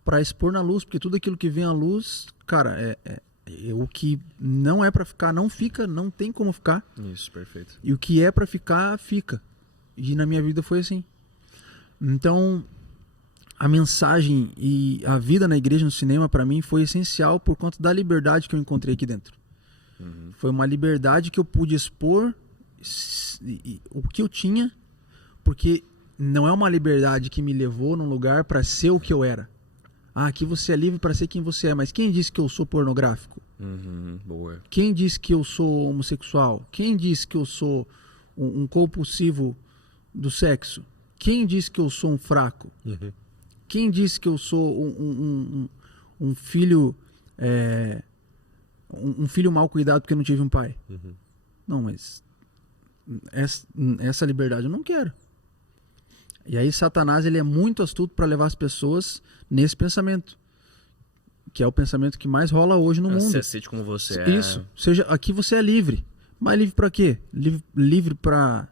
para expor na luz, porque tudo aquilo que vem à luz, cara, o que não é para ficar, não fica, não tem como ficar. Isso, perfeito. E o que é para ficar, fica. E na minha vida foi assim. Então, a mensagem e a vida na igreja, no cinema, para mim foi essencial por conta da liberdade que eu encontrei aqui dentro. Foi uma liberdade que eu pude expor o que eu tinha, porque não é uma liberdade que me levou num lugar para ser o que eu era. Aqui você é livre para ser quem você é, mas quem disse que eu sou pornográfico? Boa. Quem disse que eu sou homossexual? Quem disse que eu sou um compulsivo do sexo? Quem disse que eu sou um fraco? Quem disse que eu sou um filho um filho mal cuidado porque eu não tive um pai? Não, mas essa liberdade eu não quero. E aí Satanás, ele é muito astuto para levar as pessoas nesse pensamento, que é o pensamento que mais rola hoje no mundo. Se aceite como você é. Isso. Seja, aqui você é livre. Mas livre para quê? Livre para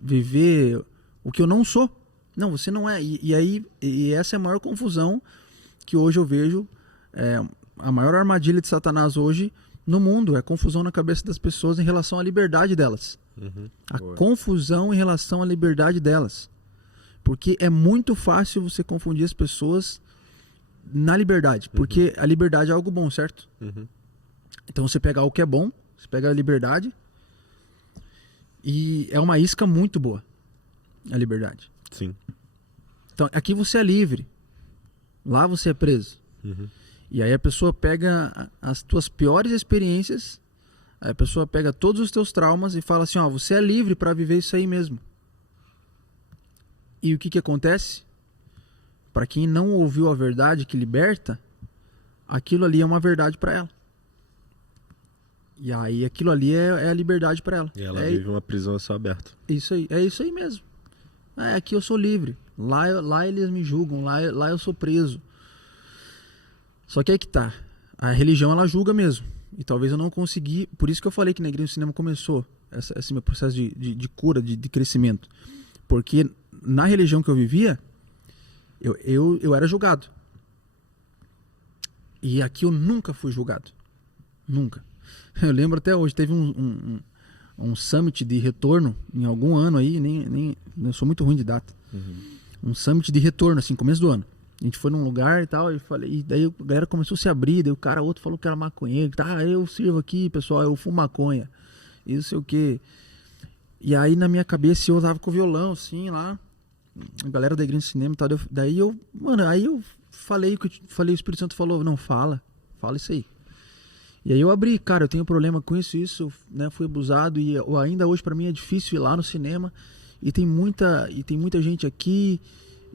viver o que eu não sou. Não, você não é. E essa é a maior confusão que hoje eu vejo. A maior armadilha de Satanás hoje no mundo é a confusão na cabeça das pessoas em relação à liberdade delas. A confusão em relação à liberdade delas. Porque é muito fácil você confundir as pessoas na liberdade. Porque a liberdade é algo bom, certo? Então você pega algo que é bom, você pega a liberdade, e é uma isca muito boa, a liberdade. Sim. Então aqui você é livre, lá você é preso. E aí a pessoa pega as tuas piores experiências, aí a pessoa pega todos os teus traumas e fala assim, ó, você é livre para viver isso aí mesmo. E o que acontece? Para quem não ouviu a verdade que liberta, aquilo ali é uma verdade para ela. E aí aquilo ali é a liberdade para ela. E ela vive uma prisão a céu aberto. Isso aí, é isso aí mesmo. Aqui eu sou livre. Lá eles me julgam, lá eu sou preso. Só que aí que tá. A religião, ela julga mesmo. E talvez eu não consegui. Por isso que eu falei que na igreja do cinema começou esse meu processo de cura, de crescimento. Porque na religião que eu vivia, eu era julgado. E aqui eu nunca fui julgado. Nunca. Eu lembro até hoje, teve um summit de retorno em algum ano aí, nem eu sou muito ruim de data. Um summit de retorno, assim, começo do ano. A gente foi num lugar e tal, e daí a galera começou a se abrir, daí o cara outro falou que era maconheiro, eu sirvo aqui, pessoal, eu fumo maconha, e não sei o quê. E aí na minha cabeça eu tava com o violão, assim, lá, a galera da igreja de cinema e tal, daí eu falei, o Espírito Santo falou, não, fala isso aí. E aí eu abri, cara, eu tenho problema com isso, né, fui abusado, e ainda hoje pra mim é difícil ir lá no cinema, e tem muita gente aqui,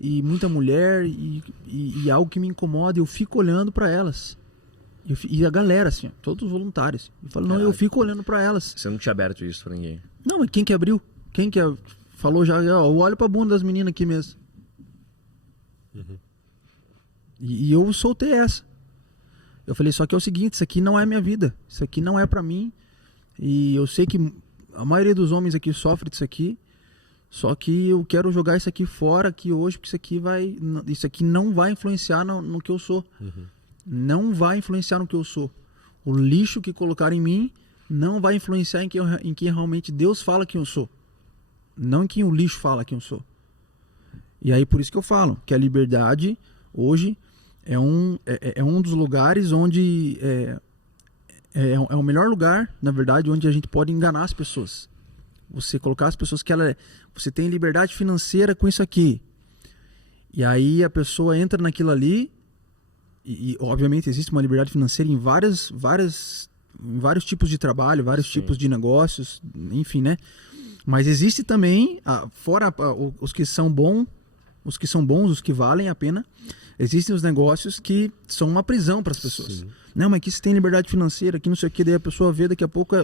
e muita mulher, e algo que me incomoda, e eu fico olhando pra elas. E a galera, assim, todos os voluntários. Eu falo, não, eu fico olhando pra elas. Você não tinha aberto isso pra ninguém? Não, mas quem que abriu? Quem que falou já, ó, eu olho pra bunda das meninas aqui mesmo. E eu soltei essa. Eu falei, só que é o seguinte, isso aqui não é minha vida. Isso aqui não é pra mim. E eu sei que a maioria dos homens aqui sofre disso aqui, só que eu quero jogar isso aqui fora aqui hoje, porque isso aqui não vai influenciar no que eu sou. Não vai influenciar no que eu sou. O lixo que colocaram em mim não vai influenciar em quem realmente Deus fala quem eu sou. Não em quem o lixo fala quem eu sou. E aí por isso que eu falo que a liberdade hoje é um dos lugares onde é o melhor lugar, na verdade, onde a gente pode enganar as pessoas. Você colocar as pessoas que você tem liberdade financeira com isso aqui. E aí a pessoa entra naquilo ali e obviamente existe uma liberdade financeira em vários tipos de trabalho, vários tipos de negócios, enfim, né? Mas existe também, fora os que são bons, os que valem a pena, existem os negócios que são uma prisão para as pessoas. Sim. Não, mas aqui você tem liberdade financeira, aqui não sei o que, daí a pessoa vê, daqui a pouco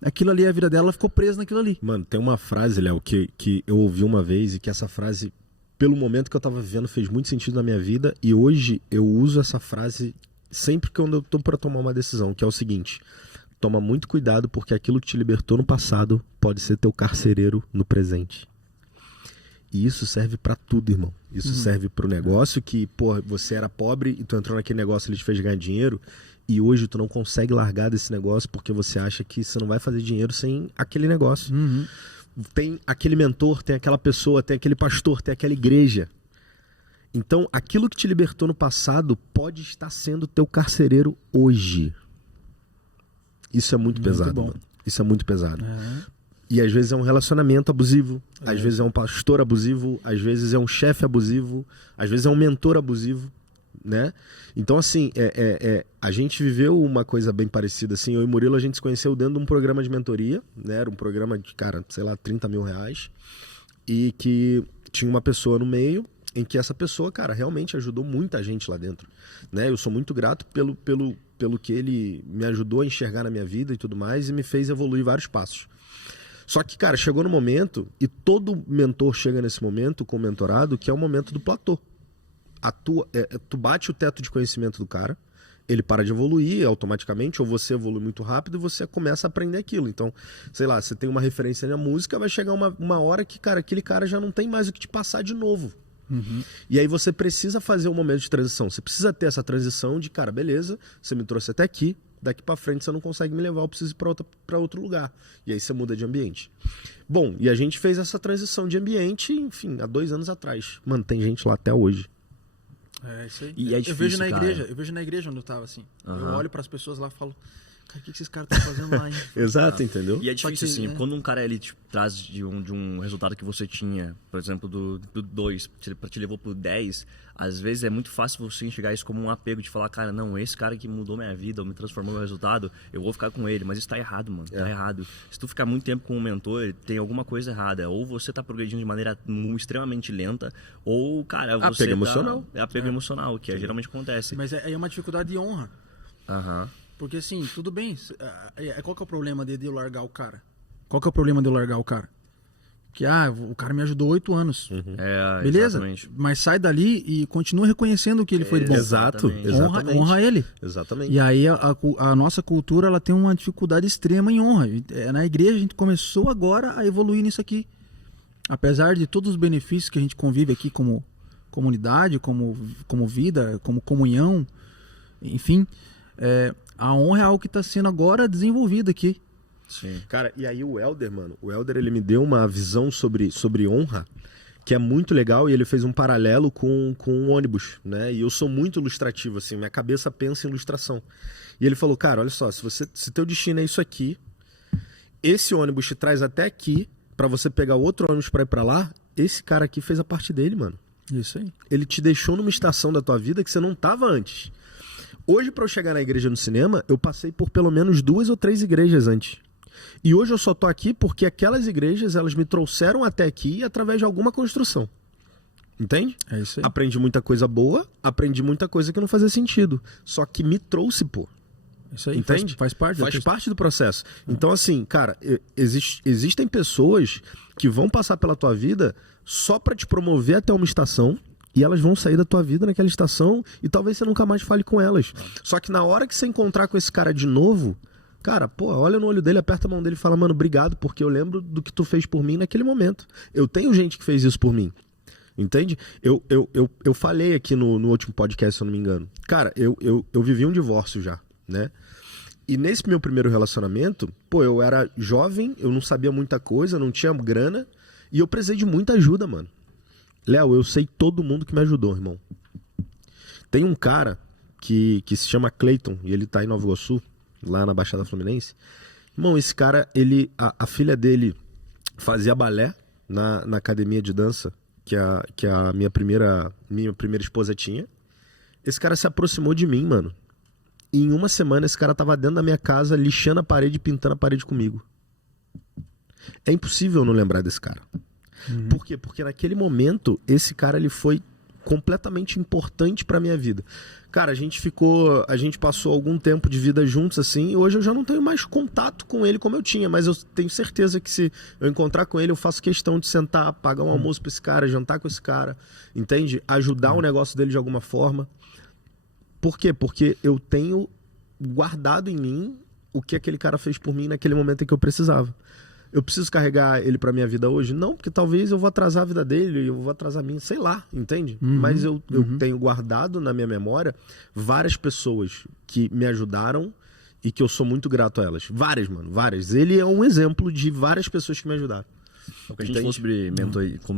aquilo ali, a vida dela, ela ficou presa naquilo ali. Mano, tem uma frase, Léo, que eu ouvi uma vez e que essa frase, pelo momento que eu tava vivendo, fez muito sentido na minha vida, e hoje eu uso essa frase sempre que eu tô para tomar uma decisão, que é o seguinte: toma muito cuidado, porque aquilo que te libertou no passado pode ser teu carcereiro no presente. E isso serve pra tudo, irmão. Isso serve pro negócio que, pô, você era pobre e tu entrou naquele negócio, ele te fez ganhar dinheiro, e hoje tu não consegue largar desse negócio porque você acha que você não vai fazer dinheiro sem aquele negócio. Tem aquele mentor, tem aquela pessoa, tem aquele pastor, tem aquela igreja. Então, aquilo que te libertou no passado pode estar sendo teu carcereiro hoje. Isso é muito pesado, mano. Isso é muito pesado. E às vezes é um relacionamento abusivo, às vezes é um pastor abusivo, às vezes é um chefe abusivo, às vezes é um mentor abusivo, né? Então, assim, a gente viveu uma coisa bem parecida, assim. Eu e Murilo, a gente se conheceu dentro de um programa de mentoria, né? Era um programa de, cara, sei lá, 30 mil reais, e que tinha uma pessoa no meio, em que essa pessoa, cara, realmente ajudou muita gente lá dentro, né? Eu sou muito grato pelo que ele me ajudou a enxergar na minha vida e tudo mais, e me fez evoluir vários passos. Só que, cara, chegou no momento, e todo mentor chega nesse momento com o mentorado, que é o momento do platô. Tu bate o teto de conhecimento do cara, ele para de evoluir automaticamente, ou você evolui muito rápido e você começa a aprender aquilo. Então, sei lá, você tem uma referência na música, vai chegar uma hora que, cara, aquele cara já não tem mais o que te passar de novo. E aí você precisa fazer um momento de transição. Você precisa ter essa transição de, cara, beleza, você me trouxe até aqui, daqui pra frente você não consegue me levar, eu preciso ir pra outro lugar. E aí você muda de ambiente. Bom, e a gente fez essa transição de ambiente, enfim, há 2 anos atrás. Mano, tem gente lá até hoje. É isso aí. E é difícil, eu vejo na igreja onde eu tava, assim. Eu olho pras pessoas lá e falo, cara, o que esses caras estão fazendo lá, hein? Exato, entendeu? E é difícil, assim, quando um cara ele te traz de um resultado que você tinha, por exemplo, do 2, te levou pro 10, às vezes é muito fácil você enxergar isso como um apego, de falar, cara, não, esse cara que mudou minha vida, ou me transformou meu resultado, eu vou ficar com ele, mas isso tá errado, mano, tá errado. Se tu ficar muito tempo com um mentor, tem alguma coisa errada, ou você tá progredindo de maneira extremamente lenta, ou, cara, você apego emocional. É apego emocional, que geralmente acontece. Mas é uma dificuldade de honra. Porque assim, tudo bem, qual que é o problema de eu largar o cara? Qual que é o problema de eu largar o cara? Que, o cara me ajudou 8 anos. Beleza? Exatamente. Mas sai dali e continua reconhecendo o que ele foi de bom. Exatamente. Honra ele. Exatamente. E aí a nossa cultura, ela tem uma dificuldade extrema em honra. Na igreja a gente começou agora a evoluir nisso aqui. Apesar de todos os benefícios que a gente convive aqui como comunidade, como vida, como comunhão, enfim, a honra é algo que está sendo agora desenvolvido aqui. Sim. Cara, e aí o Helder, mano, ele me deu uma visão sobre honra que é muito legal, e ele fez um paralelo com um ônibus, né? E eu sou muito ilustrativo, assim, minha cabeça pensa em ilustração. E ele falou, cara, olha só, se teu destino é isso aqui, esse ônibus te traz até aqui, pra você pegar outro ônibus pra ir pra lá, esse cara aqui fez a parte dele, mano. Isso aí. Ele te deixou numa estação da tua vida que você não tava antes. Hoje, pra eu chegar na igreja no cinema, eu passei por pelo menos 2 ou 3 igrejas antes. E hoje eu só tô aqui porque aquelas igrejas, elas me trouxeram até aqui através de alguma construção. Entende? É isso aí. Aprendi muita coisa boa, aprendi muita coisa que não fazia sentido. Só que me trouxe, pô. Isso aí. Entende? Faz parte do processo. Então, assim, cara, existem pessoas que vão passar pela tua vida só pra te promover até uma estação, e elas vão sair da tua vida naquela estação e talvez você nunca mais fale com elas. Só que na hora que você encontrar com esse cara de novo, Cara, pô, olha no olho dele, aperta a mão dele e fala, mano, obrigado, porque eu lembro do que tu fez por mim naquele momento. Eu tenho gente que fez isso por mim. Entende? Eu falei aqui no último podcast, se eu não me engano. Cara, eu vivi um divórcio já, né? E nesse meu primeiro relacionamento, pô, eu era jovem, eu não sabia muita coisa, não tinha grana, e eu precisei de muita ajuda, mano. Léo, eu sei todo mundo que me ajudou, irmão. Tem um cara que se chama Cleiton, e ele tá em Nova Iguaçu, lá na Baixada Fluminense. Irmão, esse cara, a filha dele fazia balé na academia de dança que a minha primeira esposa tinha. Esse cara se aproximou de mim, mano. E em uma semana esse cara tava dentro da minha casa lixando a parede, pintando a parede comigo. É impossível não lembrar desse cara. Por quê? Porque naquele momento esse cara ele foi completamente importante pra minha vida. Cara, a gente passou algum tempo de vida juntos assim, e hoje eu já não tenho mais contato com ele como eu tinha, mas eu tenho certeza que se eu encontrar com ele, eu faço questão de sentar, pagar um almoço pra esse cara, jantar com esse cara, entende? Ajudar o negócio dele de alguma forma. Por quê? Porque eu tenho guardado em mim o que aquele cara fez por mim naquele momento em que eu precisava. Eu preciso carregar ele pra minha vida hoje? Não, porque talvez eu vou atrasar a vida dele, eu vou atrasar a minha, sei lá, entende? Mas eu tenho guardado na minha memória várias pessoas que me ajudaram e que eu sou muito grato a elas. Várias, mano, várias. Ele é um exemplo de várias pessoas que me ajudaram. O que a gente falou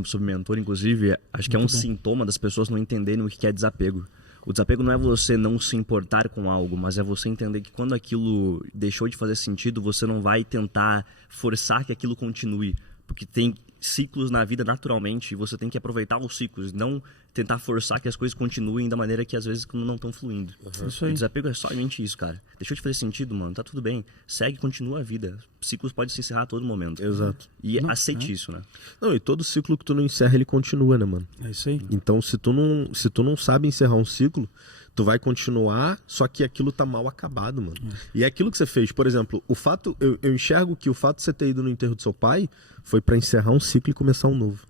sobre mentor, inclusive, acho que é um sintoma das pessoas não entenderem o que é desapego. O desapego não é você não se importar com algo, mas é você entender que quando aquilo deixou de fazer sentido, você não vai tentar forçar que aquilo continue. Porque tem ciclos na vida naturalmente e você tem que aproveitar os ciclos, não tentar forçar que as coisas continuem da maneira que às vezes não estão fluindo. Isso aí. O desapego é somente isso, cara. Deixou de fazer sentido, mano, tá tudo bem. Segue, continua a vida. Ciclos podem se encerrar a todo momento. Exato. E aceite isso, né? Não, e todo ciclo que tu não encerra, ele continua, né, mano? É isso aí. Então, se tu não sabe encerrar um ciclo, tu vai continuar, só que aquilo tá mal acabado, mano. E é aquilo que você fez, por exemplo, eu enxergo que o fato de você ter ido no enterro do seu pai foi pra encerrar um ciclo e começar um novo.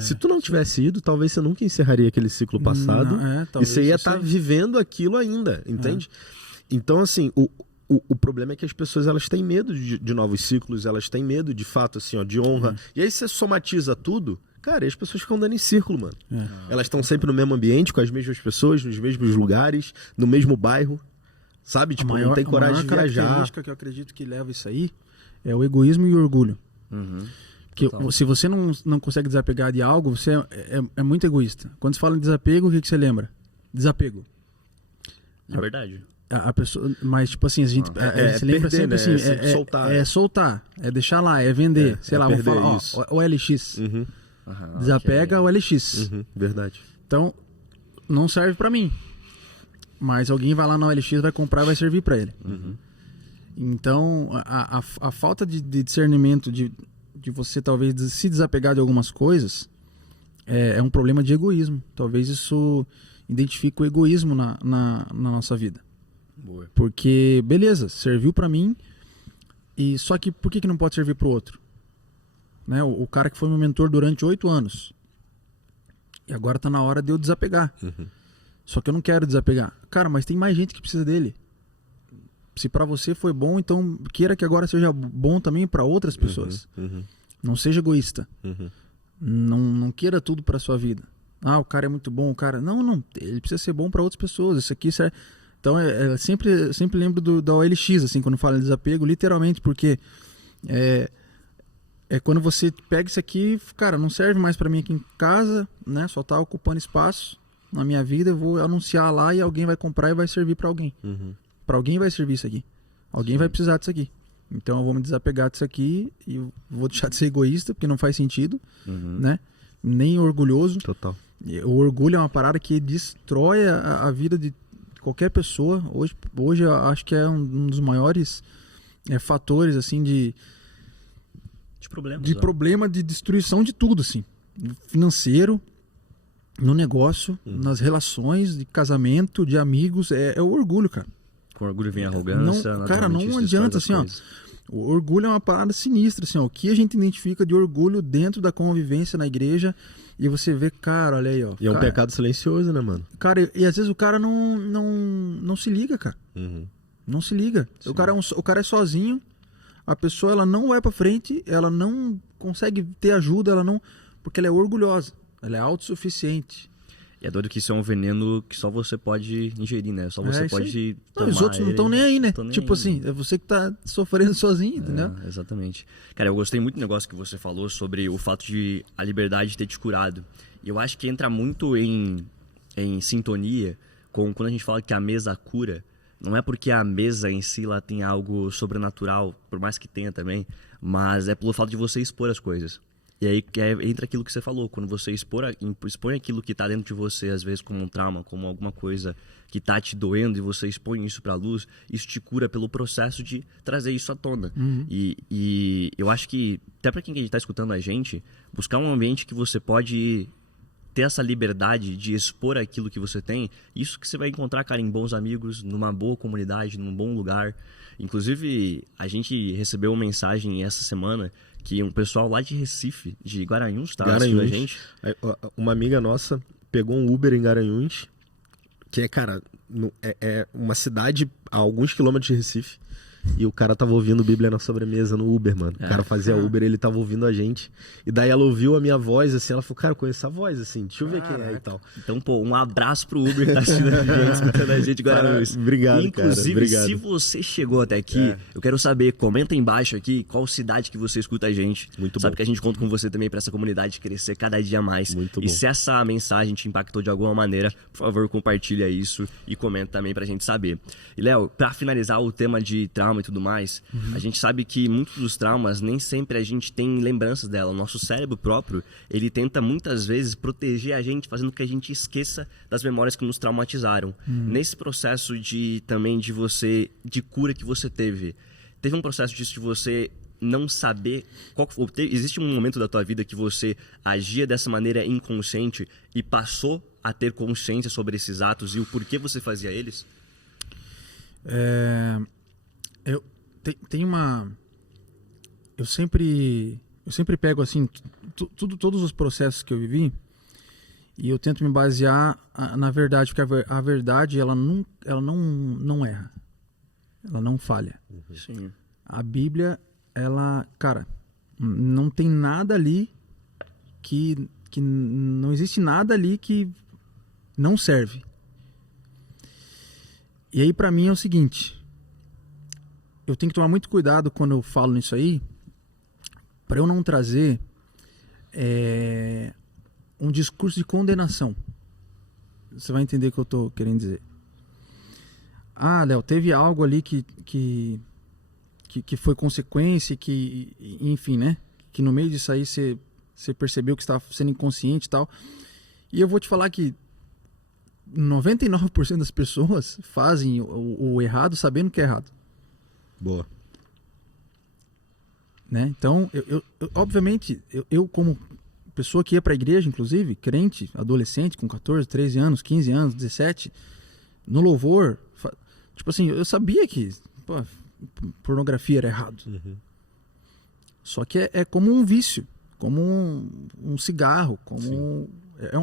Se tu não tivesse ido, talvez você nunca encerraria aquele ciclo passado e você ia estar vivendo aquilo ainda, entende? Então, assim, o problema é que as pessoas elas têm medo de novos ciclos, elas têm medo de fato, assim, ó, de honra. E aí você somatiza tudo. Cara, e as pessoas ficam andando em círculo, mano. Elas estão sempre no mesmo ambiente, com as mesmas pessoas, nos mesmos lugares, no mesmo bairro. Sabe? Tipo, não tem coragem de viajar. A característica que eu acredito que leva isso aí é o egoísmo e o orgulho. Porque se você não consegue desapegar de algo, você é muito egoísta. Quando se fala em desapego, o que você lembra? Desapego. É verdade. A pessoa, mas tipo assim, a gente se lembra perder, sempre né? assim, Soltar. É soltar, é deixar lá, é vender, sei lá, vamos falar, isso. ó, OLX. Desapega o OLX. Verdade. Então, não serve pra mim. Mas alguém vai lá na OLX, vai comprar e vai servir pra ele. Então, a falta de discernimento de você talvez se desapegar de algumas coisas é um problema de egoísmo. Talvez isso identifique o egoísmo na nossa vida. Boa. Porque, beleza, serviu pra mim, e só que por que não pode servir pro outro? Né? O cara que foi meu mentor durante 8 anos. E agora tá na hora de eu desapegar. Só que eu não quero desapegar. Cara, mas tem mais gente que precisa dele. Se pra você foi bom, então queira que agora seja bom também pra outras pessoas. Não seja egoísta. Não queira tudo pra sua vida. Ah, o cara é muito bom, o cara... Não. Ele precisa ser bom pra outras pessoas. Isso aqui serve... Então, sempre lembro da OLX, assim, quando falo em desapego, literalmente, porque quando você pega isso aqui, cara, não serve mais pra mim aqui em casa, né? Só tá ocupando espaço na minha vida, eu vou anunciar lá e alguém vai comprar e vai servir pra alguém. Pra alguém vai servir isso aqui. Alguém vai precisar disso aqui. Então eu vou me desapegar disso aqui e eu vou deixar de ser egoísta, porque não faz sentido, né? Nem orgulhoso. Total. O orgulho é uma parada que destrói a vida de qualquer pessoa. Hoje eu acho que é um dos maiores fatores, assim, de problema de destruição de tudo, assim. Financeiro, no negócio, nas relações, de casamento, de amigos. É o orgulho, cara. Com orgulho vem a arrogância. Cara, não adianta, assim, ó. O orgulho é uma parada sinistra, assim, ó. O que a gente identifica de orgulho dentro da convivência na igreja, e você vê, cara, olha aí, ó. E é um pecado silencioso, né, mano? Cara, e às vezes o cara não se liga, cara. Não se liga. O cara é sozinho, a pessoa ela não vai pra frente, ela não consegue ter ajuda, porque ela é orgulhosa, ela é autossuficiente. E é doido que isso é um veneno que só você pode ingerir, né? Só você pode tomar. Os outros não estão nem aí, né? Tipo assim, é você que tá sofrendo sozinho, entendeu? Exatamente. Cara, eu gostei muito do negócio que você falou sobre o fato de a liberdade ter te curado. E eu acho que entra muito em sintonia com quando a gente fala que a mesa cura. Não é porque a mesa em si lá tem algo sobrenatural, por mais que tenha também, mas é pelo fato de você expor as coisas. E aí entra aquilo que você falou, quando você expõe aquilo que está dentro de você, às vezes como um trauma, como alguma coisa que está te doendo, e você expõe isso para a luz, isso te cura pelo processo de trazer isso à tona. E eu acho que, até para quem está escutando a gente, buscar um ambiente que você pode ter essa liberdade de expor aquilo que você tem, isso que você vai encontrar, cara, em bons amigos, numa boa comunidade, num bom lugar. Inclusive, a gente recebeu uma mensagem essa semana que um pessoal lá de Recife, de Guaranhuns, tá assistindo a gente. Uma amiga nossa pegou um Uber em Guaranhuns, que é, cara, é uma cidade a alguns quilômetros de Recife. E o cara tava ouvindo Bíblia na sobremesa no Uber, mano. O cara fazia Uber, ele tava ouvindo a gente. E daí ela ouviu a minha voz, assim, ela falou, cara, eu conheço a voz, assim, deixa eu ver quem é e tal. Então, pô, um abraço pro Uber que tá assistindo a gente, escutando a gente agora. Obrigado, inclusive, cara. Obrigado. Se você chegou até aqui, eu quero saber, comenta embaixo aqui qual cidade que você escuta a gente. Muito Sabe bom. que a gente conta com você também pra essa comunidade crescer cada dia mais. Muito e bom. se essa mensagem te impactou de alguma maneira, por favor, compartilha isso e comenta também pra gente saber. E, Léo, pra finalizar o tema de trauma e tudo mais, a gente sabe que muitos dos traumas, nem sempre a gente tem lembranças dela. O nosso cérebro próprio, ele tenta muitas vezes proteger a gente, fazendo com que a gente esqueça das memórias que nos traumatizaram. Nesse processo de cura que você teve um processo disso de você não saber existe um momento da tua vida que você agia dessa maneira inconsciente e passou a ter consciência sobre esses atos e o porquê você fazia eles? Eu sempre pego assim todos os processos que eu vivi e eu tento me basear na verdade, porque a verdade ela não erra, ela não falha. Sim. A Bíblia, ela, cara, não tem nada ali que não existe nada ali que não serve. E aí pra mim é o seguinte, eu tenho que tomar muito cuidado quando eu falo nisso aí, para eu não trazer um discurso de condenação. Você vai entender o que eu tô querendo dizer. Ah, Léo, teve algo ali que foi consequência, que, enfim, né? Que no meio disso aí você percebeu que estava sendo inconsciente e tal. E eu vou te falar que 99% das pessoas fazem o errado sabendo que é errado. Boa. Né? Então, eu obviamente, eu como pessoa que ia pra igreja, inclusive, crente, adolescente, com 14, 13 anos, 15 anos, 17, no louvor, tipo assim, eu sabia que pornografia era errado. Só que é como um vício, como um cigarro, como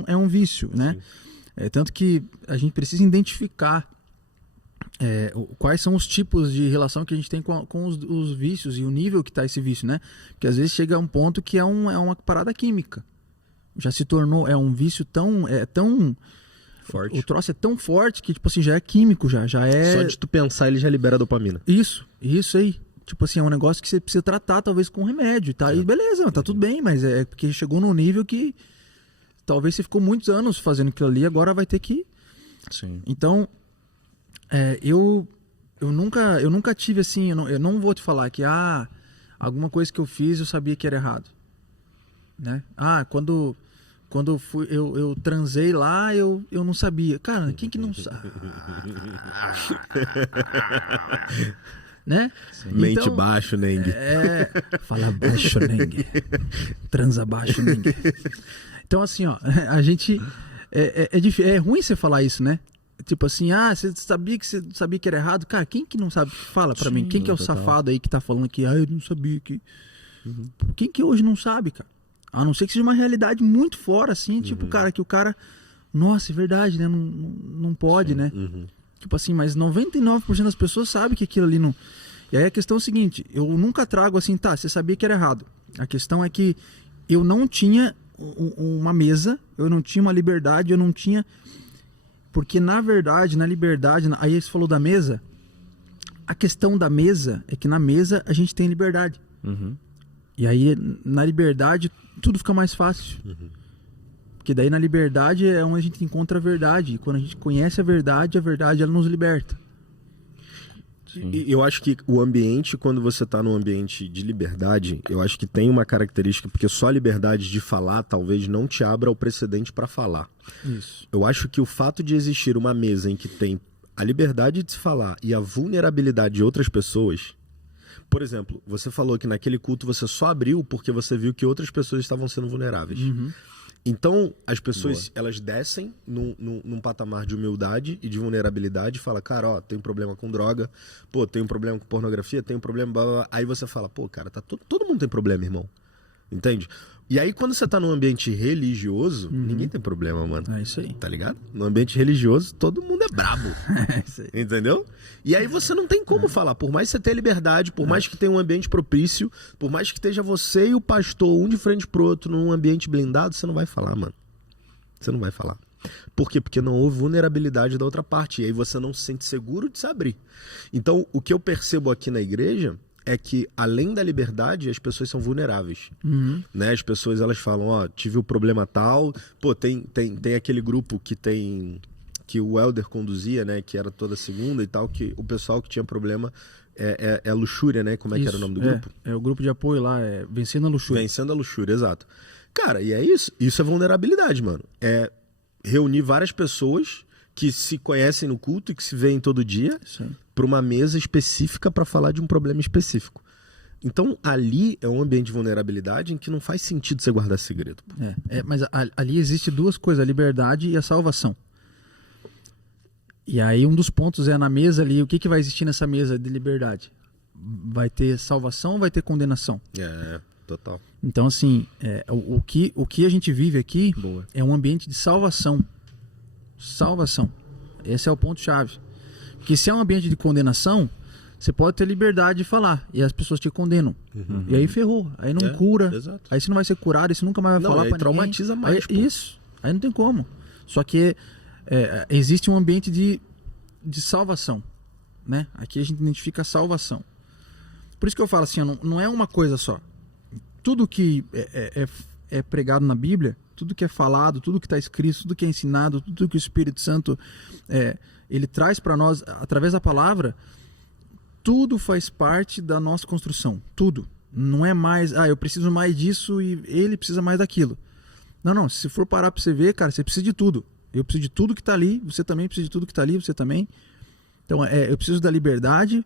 é um vício, né? Tanto que a gente precisa identificar quais são os tipos de relação que a gente tem com os vícios e o nível que está esse vício, né? Porque às vezes chega a um ponto que é uma parada química. Já se tornou, um vício tão Forte. O troço é tão forte que, tipo assim, já é químico, já é... Só de tu pensar, ele já libera dopamina. Isso aí. Tipo assim, é um negócio que você precisa tratar, talvez, com remédio, tá? E beleza, tá tudo bem, mas é porque chegou num nível que talvez você ficou muitos anos fazendo aquilo ali, agora vai ter que... Sim. Então, eu nunca tive assim, eu não vou te falar que alguma coisa que eu fiz eu sabia que era errado, né? Quando eu transei lá, eu não sabia. Cara, quem que não sabe? Né? Mente então, baixo, Neng. Fala baixo, Neng. Transa baixo, Neng. Então, assim, ó, a gente... É ruim você falar isso, né? Tipo assim, você sabia que era errado? Cara, quem que não sabe? Fala pra mim. Quem que é o safado aí que tá falando que eu não sabia que... Quem que hoje não sabe, cara? A não ser que seja uma realidade muito fora, assim, tipo, cara, que o cara... Nossa, é verdade, né? Não pode, né? Tipo assim, mas 99% das pessoas sabem que aquilo ali não... E aí a questão é o seguinte, eu nunca trago assim, tá, você sabia que era errado. A questão é que eu não tinha uma mesa, eu não tinha uma liberdade, eu não tinha... Porque na verdade, na liberdade, aí você falou da mesa, a questão da mesa é que na mesa a gente tem liberdade. Uhum. E aí na liberdade tudo fica mais fácil. Uhum. Porque daí na liberdade é onde a gente encontra a verdade. E quando a gente conhece a verdade ela nos liberta. E eu acho que o ambiente, quando você está num ambiente de liberdade, eu acho que tem uma característica, porque só a liberdade de falar talvez não te abra o precedente para falar. Isso. Eu acho que o fato de existir uma mesa em que tem a liberdade de se falar e a vulnerabilidade de outras pessoas... Por exemplo, você falou que naquele culto você só abriu porque você viu que outras pessoas estavam sendo vulneráveis. Uhum. Então, as pessoas, elas descem num patamar de humildade e de vulnerabilidade e falam, cara, ó, tem um problema com droga, pô, tem um problema com pornografia, tem um problema... Blá, blá, blá. Aí você fala, pô, cara, todo mundo tem problema, irmão. Entende? E aí, quando você tá num ambiente religioso, ninguém tem problema, mano. É isso aí. Tá ligado? No ambiente religioso, todo mundo é brabo. É isso aí. Entendeu? E aí você não tem como falar. Por mais que você tenha liberdade, por mais que tenha um ambiente propício, por mais que esteja você e o pastor, um de frente pro outro, num ambiente blindado, você não vai falar, mano. Você não vai falar. Por quê? Porque não houve vulnerabilidade da outra parte. E aí você não se sente seguro de se abrir. Então, o que eu percebo aqui na igreja... é que, além da liberdade, as pessoas são vulneráveis. Uhum. Né? As pessoas, elas falam, ó, tive o problema tal... Pô, tem aquele grupo que o Helder conduzia, né? Que era toda segunda e tal, que o pessoal que tinha problema é luxúria, né? Como é que era o nome do grupo? É o grupo de apoio lá, é Vencendo a Luxúria. Vencendo a Luxúria, exato. Cara, e é isso. Isso é vulnerabilidade, mano. É reunir várias pessoas que se conhecem no culto e que se veem todo dia... para uma mesa específica para falar de um problema específico. Então, ali é um ambiente de vulnerabilidade em que não faz sentido você guardar segredo. Mas ali existe duas coisas, a liberdade e a salvação. E aí um dos pontos é na mesa ali, o que vai existir nessa mesa de liberdade? Vai ter salvação ou vai ter condenação? Total. Então, assim, o que a gente vive aqui é um ambiente de salvação. Salvação. Esse é o ponto-chave. Porque se é um ambiente de condenação, você pode ter liberdade de falar. E as pessoas te condenam. Uhum. E aí ferrou. Aí não cura. Exato. Aí você não vai ser curado. Aí você nunca mais vai falar pra ninguém. Traumatiza mais. Isso. Aí não tem como. Só que existe um ambiente de salvação. Né? Aqui a gente identifica a salvação. Por isso que eu falo assim, não é uma coisa só. Tudo que é pregado na Bíblia, tudo que é falado, tudo que está escrito, tudo que é ensinado, tudo que o Espírito Santo... ele traz para nós, através da palavra, tudo faz parte da nossa construção. Tudo. Não é mais, eu preciso mais disso e ele precisa mais daquilo. Não. Se for parar para você ver, cara, você precisa de tudo. Eu preciso de tudo que está ali, você também precisa de tudo que está ali, você também. Então, eu preciso da liberdade,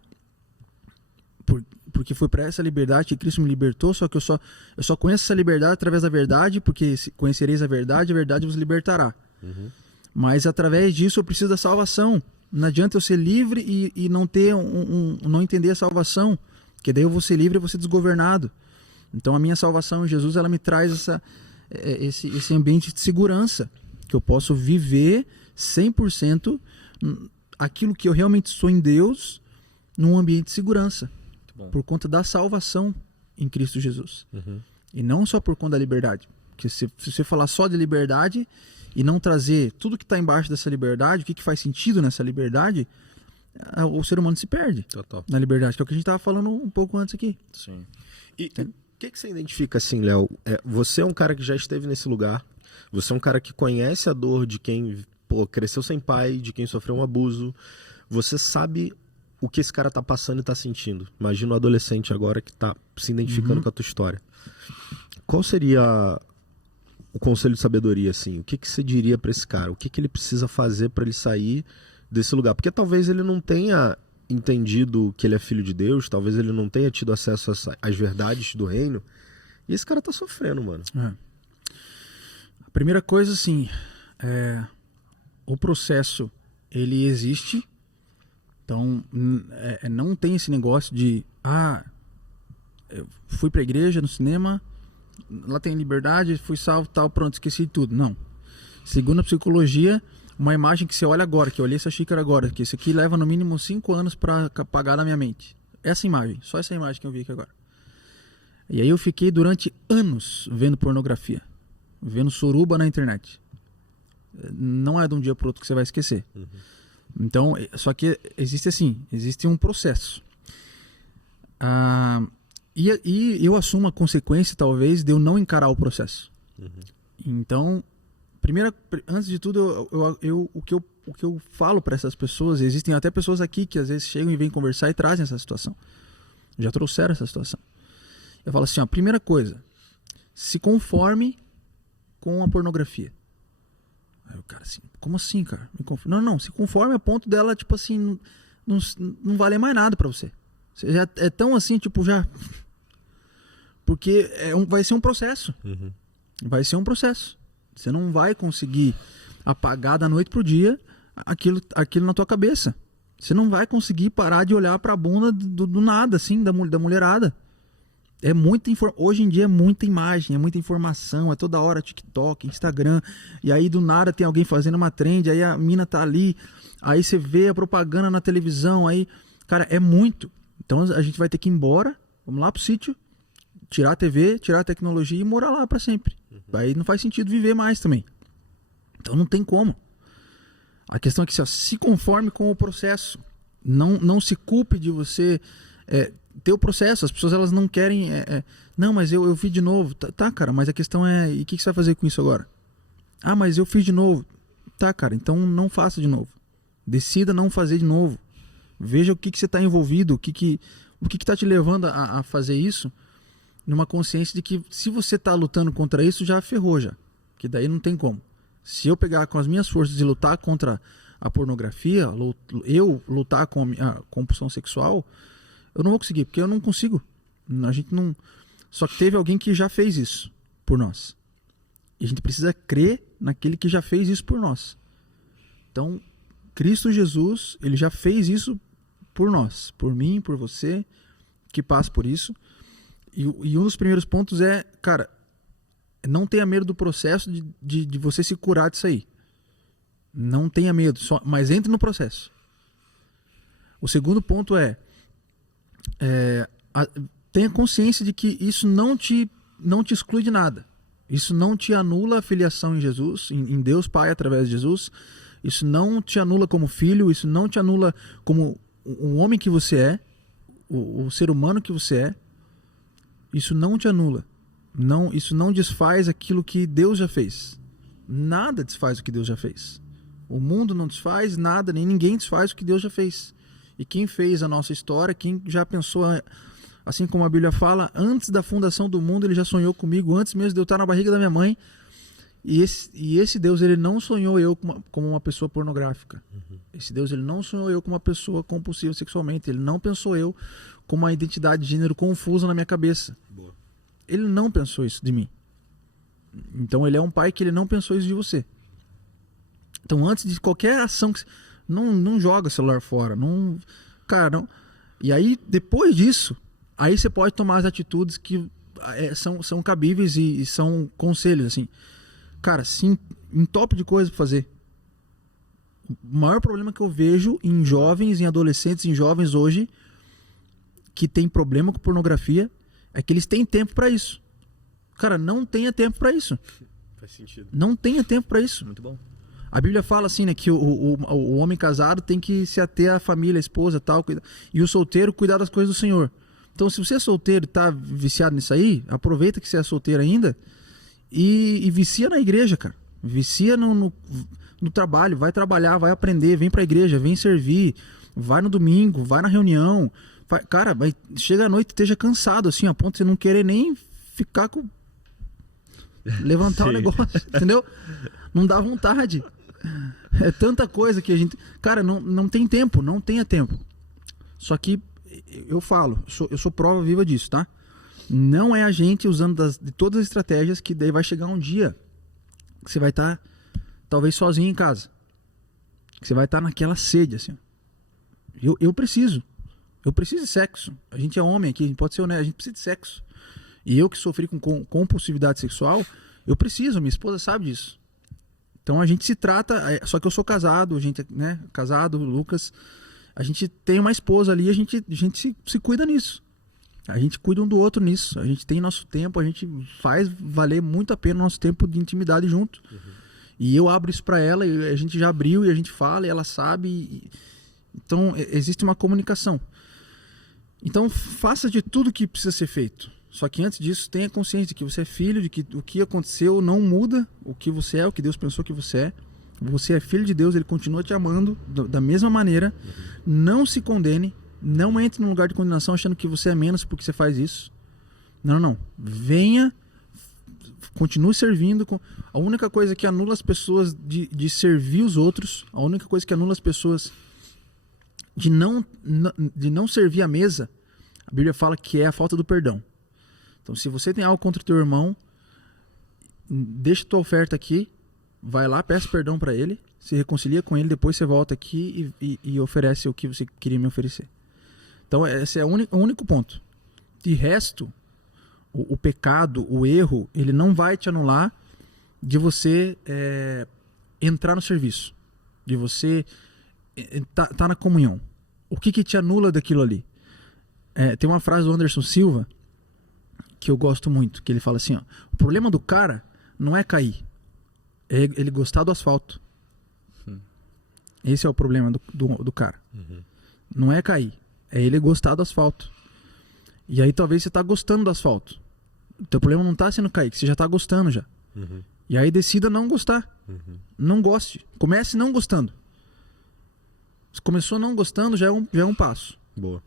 porque foi para essa liberdade que Cristo me libertou, só que eu só conheço essa liberdade através da verdade, porque se conhecereis a verdade vos libertará. Uhum. Mas através disso eu preciso da salvação. Não adianta eu ser livre e não ter não entender a salvação, porque daí eu vou ser livre e vou ser desgovernado. Então a minha salvação em Jesus, ela me traz esse ambiente de segurança, que eu posso viver 100% aquilo que eu realmente sou em Deus, num ambiente de segurança, por conta da salvação em Cristo Jesus. Uhum. E não só por conta da liberdade. Porque se você falar só de liberdade e não trazer tudo que está embaixo dessa liberdade, o que faz sentido nessa liberdade, o ser humano se perde. Total. Na liberdade, que é o que a gente estava falando um pouco antes aqui. Sim. E o que você identifica assim, Léo? Você é um cara que já esteve nesse lugar, você é um cara que conhece a dor de quem cresceu sem pai, de quem sofreu um abuso, você sabe o que esse cara tá passando e tá sentindo. Imagina um adolescente agora que tá se identificando com a tua história. Qual seria o conselho de sabedoria, assim? O que você diria para esse cara? O que ele precisa fazer para ele sair desse lugar? Porque talvez ele não tenha entendido que ele é filho de Deus, talvez ele não tenha tido acesso às verdades do reino, e esse cara tá sofrendo, mano. A primeira coisa, assim, o processo, ele existe, então não tem esse negócio de, eu fui pra igreja, no cinema, lá tem liberdade, fui salvo, tal, pronto, esqueci tudo. Não. Segundo a psicologia, uma imagem que você olha agora, que eu olhei essa xícara agora, que isso aqui leva no mínimo 5 anos para apagar na minha mente. Essa imagem, só essa imagem que eu vi aqui agora. E aí eu fiquei durante anos vendo pornografia, vendo suruba na internet. Não é de um dia para outro que você vai esquecer. Então, só que existe um processo. E eu assumo a consequência, talvez, de eu não encarar o processo. Então, antes de tudo, o que eu falo para essas pessoas, existem até pessoas aqui que às vezes chegam e vêm conversar e trazem essa situação. Já trouxeram essa situação. Eu falo assim, ó, primeira coisa, se conforme com a pornografia. Aí o cara assim, como assim, cara? Não, se conforme a ponto dela, tipo assim, não vale mais nada pra você. Você já é tão assim, tipo, já... Porque vai ser um processo. Vai ser um processo. Você não vai conseguir apagar da noite pro dia aquilo na tua cabeça. Você não vai conseguir parar de olhar pra bunda do nada, assim, da mulherada. Hoje em dia é muita imagem, é muita informação, é toda hora TikTok, Instagram, e aí do nada tem alguém fazendo uma trend, aí a mina tá ali, aí você vê a propaganda na televisão, aí, cara, é muito. Então a gente vai ter que ir embora, vamos lá pro sítio, tirar a TV, tirar a tecnologia e morar lá pra sempre. Aí não faz sentido viver mais também. Então não tem como. A questão é que se conforme com o processo, não se culpe de você... ter o processo, as pessoas elas não querem não, mas eu fiz de novo, tá cara, mas a questão é, e o que você vai fazer com isso agora? Ah, mas eu fiz de novo, tá cara, então não faça de novo, decida não fazer de novo, veja o que você está envolvido, o que está te levando a fazer isso, numa consciência de que se você está lutando contra isso, já ferrou já, que daí não tem como. Se eu pegar com as minhas forças e lutar contra a pornografia, eu lutar com a compulsão sexual, eu não vou conseguir, porque eu não consigo. A gente não... Só que teve alguém que já fez isso por nós. E a gente precisa crer naquele que já fez isso por nós. Então, Cristo Jesus, ele já fez isso por nós. Por mim, por você, que passa por isso. E um dos primeiros pontos é, cara, não tenha medo do processo de você se curar disso aí. Não tenha medo, mas entre no processo. O segundo ponto tenha consciência de que isso não te exclui de nada. Isso não te anula a filiação em Jesus, em Deus Pai através de Jesus. Isso não te anula como filho, isso não te anula como o homem que você é, o ser humano que você é. Isso não te anula. Isso não desfaz aquilo que Deus já fez. Nada desfaz o que Deus já fez. O mundo não desfaz nada, nem ninguém desfaz o que Deus já fez. E quem fez a nossa história, quem já pensou, assim como a Bíblia fala, antes da fundação do mundo, ele já sonhou comigo, antes mesmo de eu estar na barriga da minha mãe. E esse Deus, ele não sonhou eu como uma pessoa pornográfica. Esse Deus, ele não sonhou eu como uma pessoa compulsiva sexualmente. Ele não pensou eu com uma identidade de gênero confusa na minha cabeça. Boa. Ele não pensou isso de mim. Então, ele é um pai que ele não pensou isso de você. Então, antes de qualquer ação... Não joga celular fora. Cara, não. E aí, depois disso, aí você pode tomar as atitudes que são cabíveis e são conselhos, assim. Cara, sim, top de coisa pra fazer. O maior problema que eu vejo em jovens, em adolescentes, em jovens hoje, que tem problema com pornografia, é que eles têm tempo pra isso. Cara, não tenha tempo pra isso. Faz sentido. Não tenha tempo pra isso. Muito bom. A Bíblia fala assim, né, que o homem casado tem que se ater à família, à esposa e tal, e o solteiro cuidar das coisas do Senhor. Então, se você é solteiro e tá viciado nisso aí, aproveita que você é solteiro ainda e vicia na igreja, cara. Vicia no trabalho, vai trabalhar, vai aprender, vem pra igreja, vem servir, vai no domingo, vai na reunião. Cara, chega à noite e esteja cansado, assim, a ponto de você não querer nem ficar com... levantar o negócio, entendeu? Não dá vontade. É tanta coisa que a gente... Cara, não tem tempo, não tenha tempo. Só que eu falo, eu sou prova viva disso, tá? Não é a gente usando de todas as estratégias que daí vai chegar um dia que você vai estar talvez sozinho em casa. Que você vai estar naquela sede, assim. Eu preciso de sexo. A gente é homem aqui, a gente pode ser honesto, a gente precisa de sexo. E eu que sofri com compulsividade sexual, eu preciso, minha esposa sabe disso. Então a gente se trata, só que eu sou casado, a gente, né, casado, Lucas, a gente tem uma esposa ali, a gente se cuida nisso. A gente cuida um do outro nisso. A gente tem nosso tempo, a gente faz valer muito a pena o nosso tempo de intimidade junto. E eu abro isso para ela, e a gente já abriu e a gente fala, e ela sabe. Então existe uma comunicação. Então faça de tudo que precisa ser feito. Só que antes disso, tenha consciência de que você é filho, de que o que aconteceu não muda o que você é, o que Deus pensou que você é. Você é filho de Deus, Ele continua te amando da mesma maneira. Não se condene, não entre num lugar de condenação achando que você é menos porque você faz isso. Não. Venha, continue servindo. A única coisa que anula as pessoas de servir os outros, a única coisa que anula as pessoas de não servir a mesa, a Bíblia fala que é a falta do perdão. Então, se você tem algo contra o teu irmão, deixa tua oferta aqui, vai lá, peça perdão para ele, se reconcilia com ele, depois você volta aqui e oferece o que você queria me oferecer. Então, esse é o único ponto. De resto, o pecado, o erro, ele não vai te anular de você entrar no serviço, de você tá na comunhão. O que te anula daquilo ali? Tem uma frase do Anderson Silva que eu gosto muito, que ele fala assim, ó, o problema do cara não é cair, é ele gostar do asfalto. Esse é o problema do cara. Não é cair, é ele gostar do asfalto. E aí talvez você tá gostando do asfalto. O teu problema não tá sendo cair, que você já tá gostando já. E aí decida não gostar. Não goste. Comece não gostando. Se começou não gostando, já é um passo. Boa.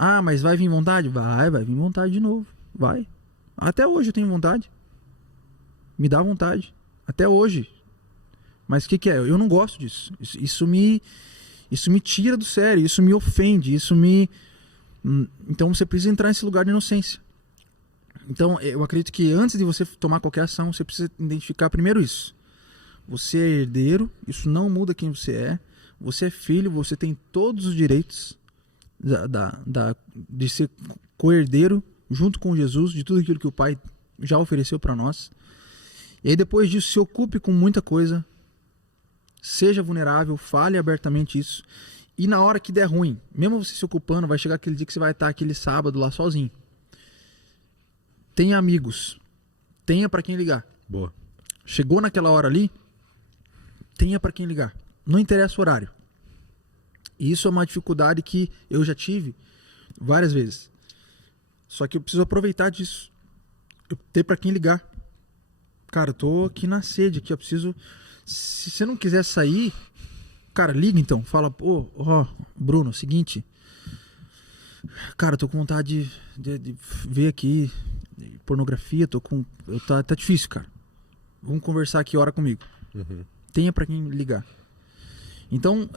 Ah, mas vai vir vontade? Vai vir vontade de novo. Vai. Até hoje eu tenho vontade. Me dá vontade. Até hoje. Mas o que é? Eu não gosto disso. Isso me tira do sério. Isso me ofende. Então você precisa entrar nesse lugar de inocência. Então eu acredito que antes de você tomar qualquer ação, você precisa identificar primeiro isso. Você é herdeiro. Isso não muda quem você é. Você é filho. Você tem todos os direitos de ser co-herdeiro junto com Jesus de tudo aquilo que o Pai já ofereceu para nós. E aí depois disso se ocupe com muita coisa, seja vulnerável, fale abertamente isso, e na hora que der ruim, mesmo você se ocupando, vai chegar aquele dia que você vai estar aquele sábado lá sozinho. Tenha amigos, tenha para quem ligar. Boa. Chegou naquela hora ali, tenha para quem ligar, não interessa o horário. E isso é uma dificuldade que eu já tive várias vezes. Só que eu preciso aproveitar disso. Eu ter para quem ligar. Cara, eu tô aqui na sede, aqui, eu preciso... Se você não quiser sair, cara, liga então. Fala, Bruno, seguinte. Cara, eu tô com vontade de ver aqui pornografia, tá difícil, cara. Vamos conversar aqui, ora comigo. Tenha para quem ligar. Então,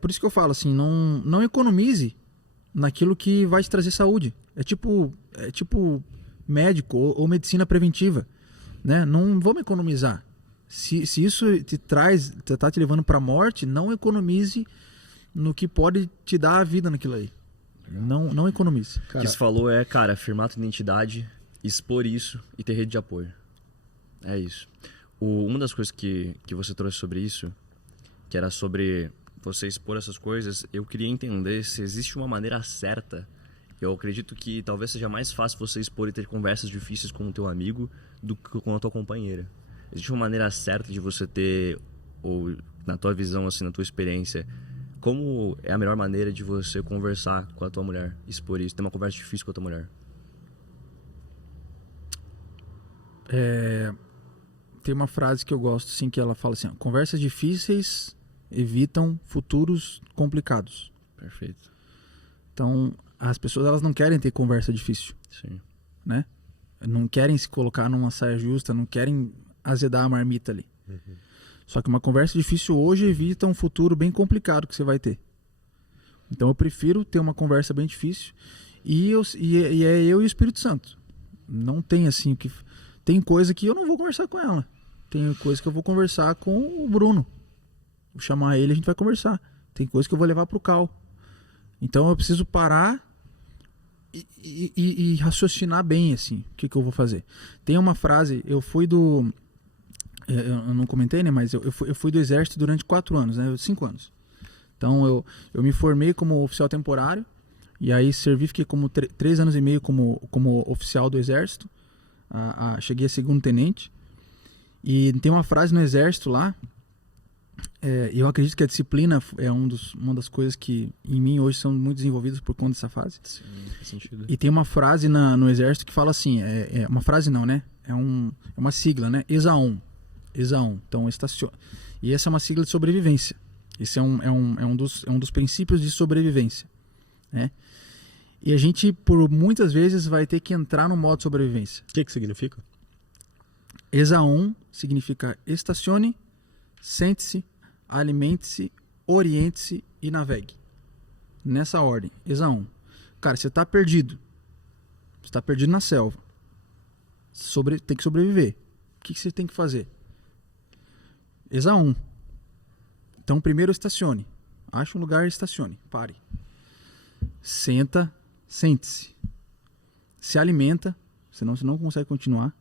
por isso que eu falo assim, não economize naquilo que vai te trazer saúde. É tipo médico ou medicina preventiva, né? Não vamos economizar. Se isso tá te levando para a morte, não economize no que pode te dar a vida naquilo aí. Não economize. O que você falou cara, afirmar a tua identidade, expor isso e ter rede de apoio. É isso. Uma das coisas que você trouxe sobre isso, que era sobre você expor essas coisas, eu queria entender se existe uma maneira certa. Eu acredito que talvez seja mais fácil você expor e ter conversas difíceis com o teu amigo do que com a tua companheira. Existe uma maneira certa de você ter, ou na tua visão, assim, na tua experiência, como é a melhor maneira de você conversar com a tua mulher, expor isso, ter uma conversa difícil com a tua mulher? Tem uma frase que eu gosto, assim, que ela fala assim, conversas difíceis evitam futuros complicados. Perfeito. Então, as pessoas, elas não querem ter conversa difícil. Sim. Né? Não querem se colocar numa saia justa, não querem azedar a marmita ali. Só que uma conversa difícil hoje evita um futuro bem complicado que você vai ter. Então eu prefiro ter uma conversa bem difícil e é eu e o Espírito Santo. Não tem assim que... Tem coisa que eu não vou conversar com ela. Tem coisa que eu vou conversar com o Bruno. Vou chamar ele e a gente vai conversar. Tem coisa que eu vou levar pro Cal. Então eu preciso parar e raciocinar bem, assim, o que eu vou fazer. Tem uma frase, eu fui eu não comentei, né? Mas eu fui do exército durante 4 anos, né? 5 anos. Então eu me formei como oficial temporário. E aí servi, fiquei como 3 anos e meio como oficial do exército. Cheguei a segundo tenente. E tem uma frase no exército lá. Eu acredito que a disciplina é uma das coisas que em mim hoje são muito desenvolvidas por conta dessa fase. Sim, faz sentido. E tem uma frase no exército que fala assim, uma frase não, né? É uma sigla, né? ESAON. Então, estaciona. E essa é uma sigla de sobrevivência. Esse é um dos princípios de sobrevivência, né? E a gente, por muitas vezes, vai ter que entrar no modo sobrevivência. O que significa? ESAON significa estacione, sente-se, alimente-se, oriente-se e navegue. Nessa ordem. ESAON. Cara, você está perdido. Você está perdido na selva. Tem que sobreviver. O que você tem que fazer? ESAON. Então, primeiro estacione. Ache um lugar e estacione. Pare. Sente-se. Se alimenta, senão você não consegue continuar.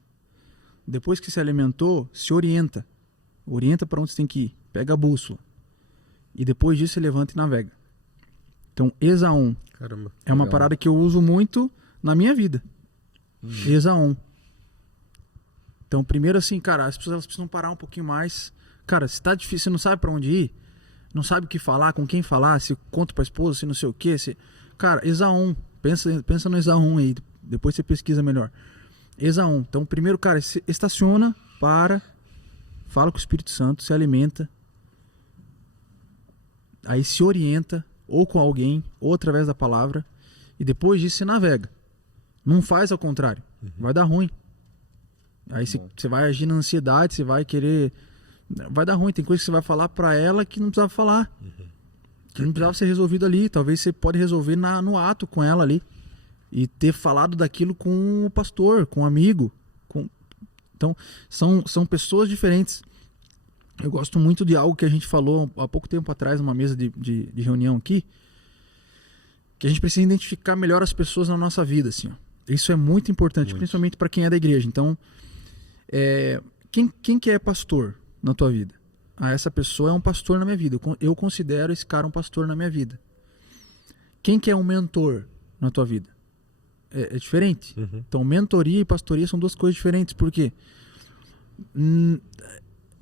Depois que se alimentou, se orienta. Orienta para onde você tem que ir. Pega a bússola. E depois disso, você levanta e navega. Então, ESAON. Caramba. É uma parada que eu uso muito na minha vida. ESAON. Então, primeiro assim, cara, as pessoas precisam parar um pouquinho mais. Cara, se tá difícil, você não sabe para onde ir, não sabe o que falar, com quem falar, se conta pra esposa, se não sei o quê. Cara, ESAON. Pensa no ESAON aí. Depois você pesquisa melhor. ESAON. Então, primeiro, cara, se estaciona, fala com o Espírito Santo, se alimenta. Aí se orienta, ou com alguém, ou através da palavra. E depois disso você navega. Não faz ao contrário. Vai dar ruim. Aí você vai agir na ansiedade, você vai querer... Vai dar ruim. Tem coisa que você vai falar pra ela que não precisava falar. Que não precisava ser resolvido ali. Talvez você pode resolver no ato com ela ali. E ter falado daquilo com o pastor, com o amigo. Então, são pessoas diferentes. Eu gosto muito de algo que a gente falou há pouco tempo atrás, numa mesa de reunião aqui, que a gente precisa identificar melhor as pessoas na nossa vida, assim, ó. Isso é muito importante, principalmente para quem é da igreja. Então, quem que é pastor na tua vida? Essa pessoa é um pastor na minha vida. Eu considero esse cara um pastor na minha vida. Quem que é um mentor na tua vida? É diferente. Então, mentoria e pastoria são 2 coisas diferentes. Por quê?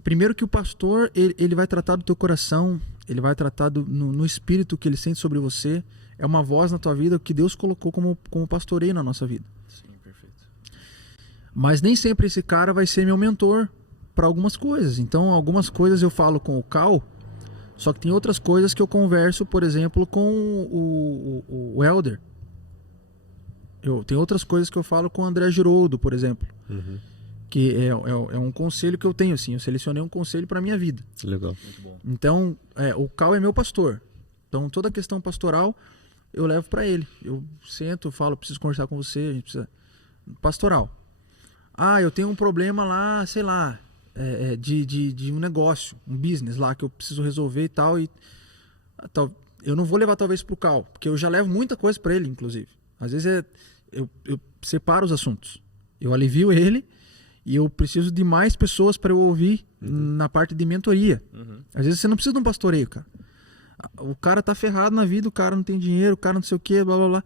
Primeiro que o pastor, ele vai tratar do teu coração, ele vai tratar no espírito que ele sente sobre você. É uma voz na tua vida que Deus colocou como pastoreio na nossa vida. Sim, perfeito. Mas nem sempre esse cara vai ser meu mentor para algumas coisas. Então, algumas coisas eu falo com o Cal, só que tem outras coisas que eu converso, por exemplo, com o Elder. Tem outras coisas que eu falo com o André Giroldo, por exemplo. Que é um conselho que eu tenho, assim. Eu selecionei um conselho para minha vida. Legal. Muito bom. Então, o Cal é meu pastor. Então, toda a questão pastoral eu levo para ele. Eu sento, falo, preciso conversar com você, a gente precisa... Pastoral. Eu tenho um problema lá, sei lá, de um negócio, um business lá que eu preciso resolver e tal. Eu não vou levar talvez pro Cal, porque eu já levo muita coisa para ele, inclusive. Às vezes eu separo os assuntos. Eu alivio ele e eu preciso de mais pessoas para eu ouvir na parte de mentoria. Às vezes você não precisa de um pastoreio, cara. O cara tá ferrado na vida, o cara não tem dinheiro, o cara não sei o que, blá blá blá.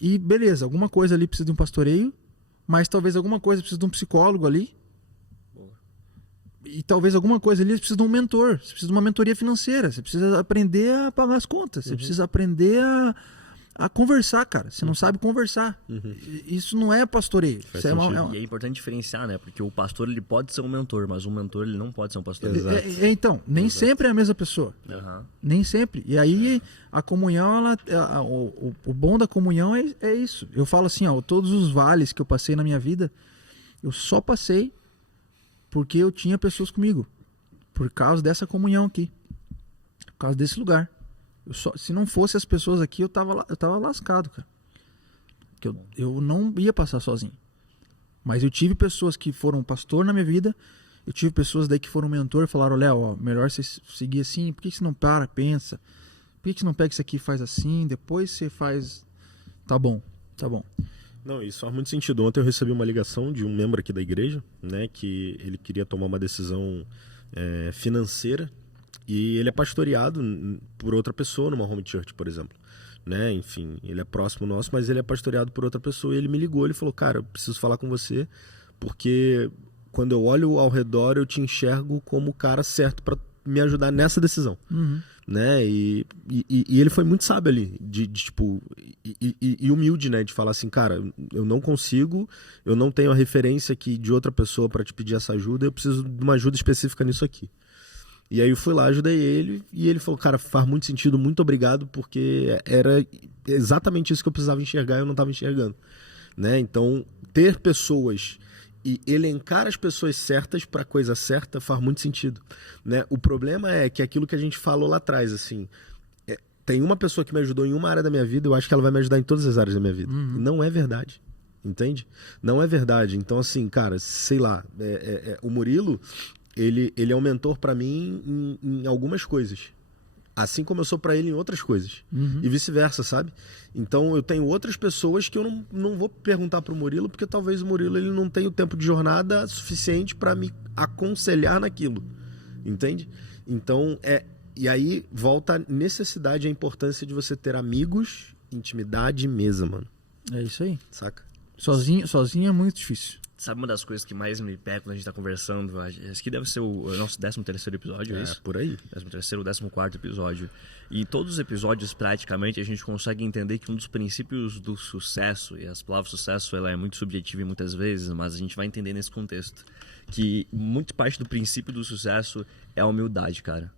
E beleza, alguma coisa ali precisa de um pastoreio, mas talvez alguma coisa precisa de um psicólogo ali. E talvez alguma coisa ali precisa de um mentor. Você precisa de uma mentoria financeira. Você precisa aprender a pagar as contas. Você precisa aprender a conversar, cara. Você não sabe conversar. Isso não é pastoreio. Isso E é importante diferenciar, né? Porque o pastor, ele pode ser um mentor, mas um mentor, ele não pode ser um pastor. Então, nem sempre é a mesma pessoa. Nem sempre. E aí, a comunhão, o bom da comunhão é isso. Eu falo assim, todos os vales que eu passei na minha vida, eu só passei porque eu tinha pessoas comigo. Por causa dessa comunhão aqui. Por causa desse lugar. Se não fosse as pessoas aqui, eu tava lascado, cara. Eu não ia passar sozinho. Mas eu tive pessoas que foram pastor na minha vida. Eu tive pessoas daí que foram mentor e falaram, Léo, melhor você seguir assim. Por que você não pensa? Por que você não pega isso aqui e faz assim? Depois você faz... Tá bom. Não, isso faz muito sentido. Ontem eu recebi uma ligação de um membro aqui da igreja, né, que ele queria tomar uma decisão financeira e ele é pastoreado por outra pessoa numa home church, por exemplo. Né? Enfim, ele é próximo nosso, mas ele é pastoreado por outra pessoa e ele me ligou, ele falou, cara, eu preciso falar com você porque quando eu olho ao redor eu te enxergo como o cara certo para me ajudar nessa decisão. Né? E ele foi muito sábio ali, tipo, e humilde, né? De falar assim, cara, eu não consigo, eu não tenho a referência aqui de outra pessoa para te pedir essa ajuda, eu preciso de uma ajuda específica nisso aqui. E aí eu fui lá, ajudei ele, e ele falou, cara, faz muito sentido, muito obrigado, porque era exatamente isso que eu precisava enxergar e eu não estava enxergando. Né? Então, ter pessoas e elencar as pessoas certas para a coisa certa faz muito sentido. Né? O problema é que aquilo que a gente falou lá atrás, assim, tem uma pessoa que me ajudou em uma área da minha vida, eu acho que ela vai me ajudar em todas as áreas da minha vida. Não é verdade. Entende? Não é verdade. Então, assim, cara, sei lá, o Murilo... Ele é um mentor pra mim em algumas coisas. Assim como eu sou pra ele em outras coisas. E vice-versa, sabe? Então eu tenho outras pessoas que eu não vou perguntar pro Murilo, porque talvez o Murilo ele não tenha o tempo de jornada suficiente pra me aconselhar naquilo. Entende? Então, e aí volta a necessidade e a importância de você ter amigos, intimidade e mesa, mano. É isso aí. Saca? Sozinho é muito difícil. Sabe uma das coisas que mais me pega quando a gente tá conversando? Esse aqui deve ser o nosso 13º episódio, é isso? Por aí. 13º, 14º episódio. E em todos os episódios, praticamente, a gente consegue entender que um dos princípios do sucesso, e as palavras sucesso, ela é muito subjetiva muitas vezes, mas a gente vai entender nesse contexto, que muito parte do princípio do sucesso é a humildade, cara.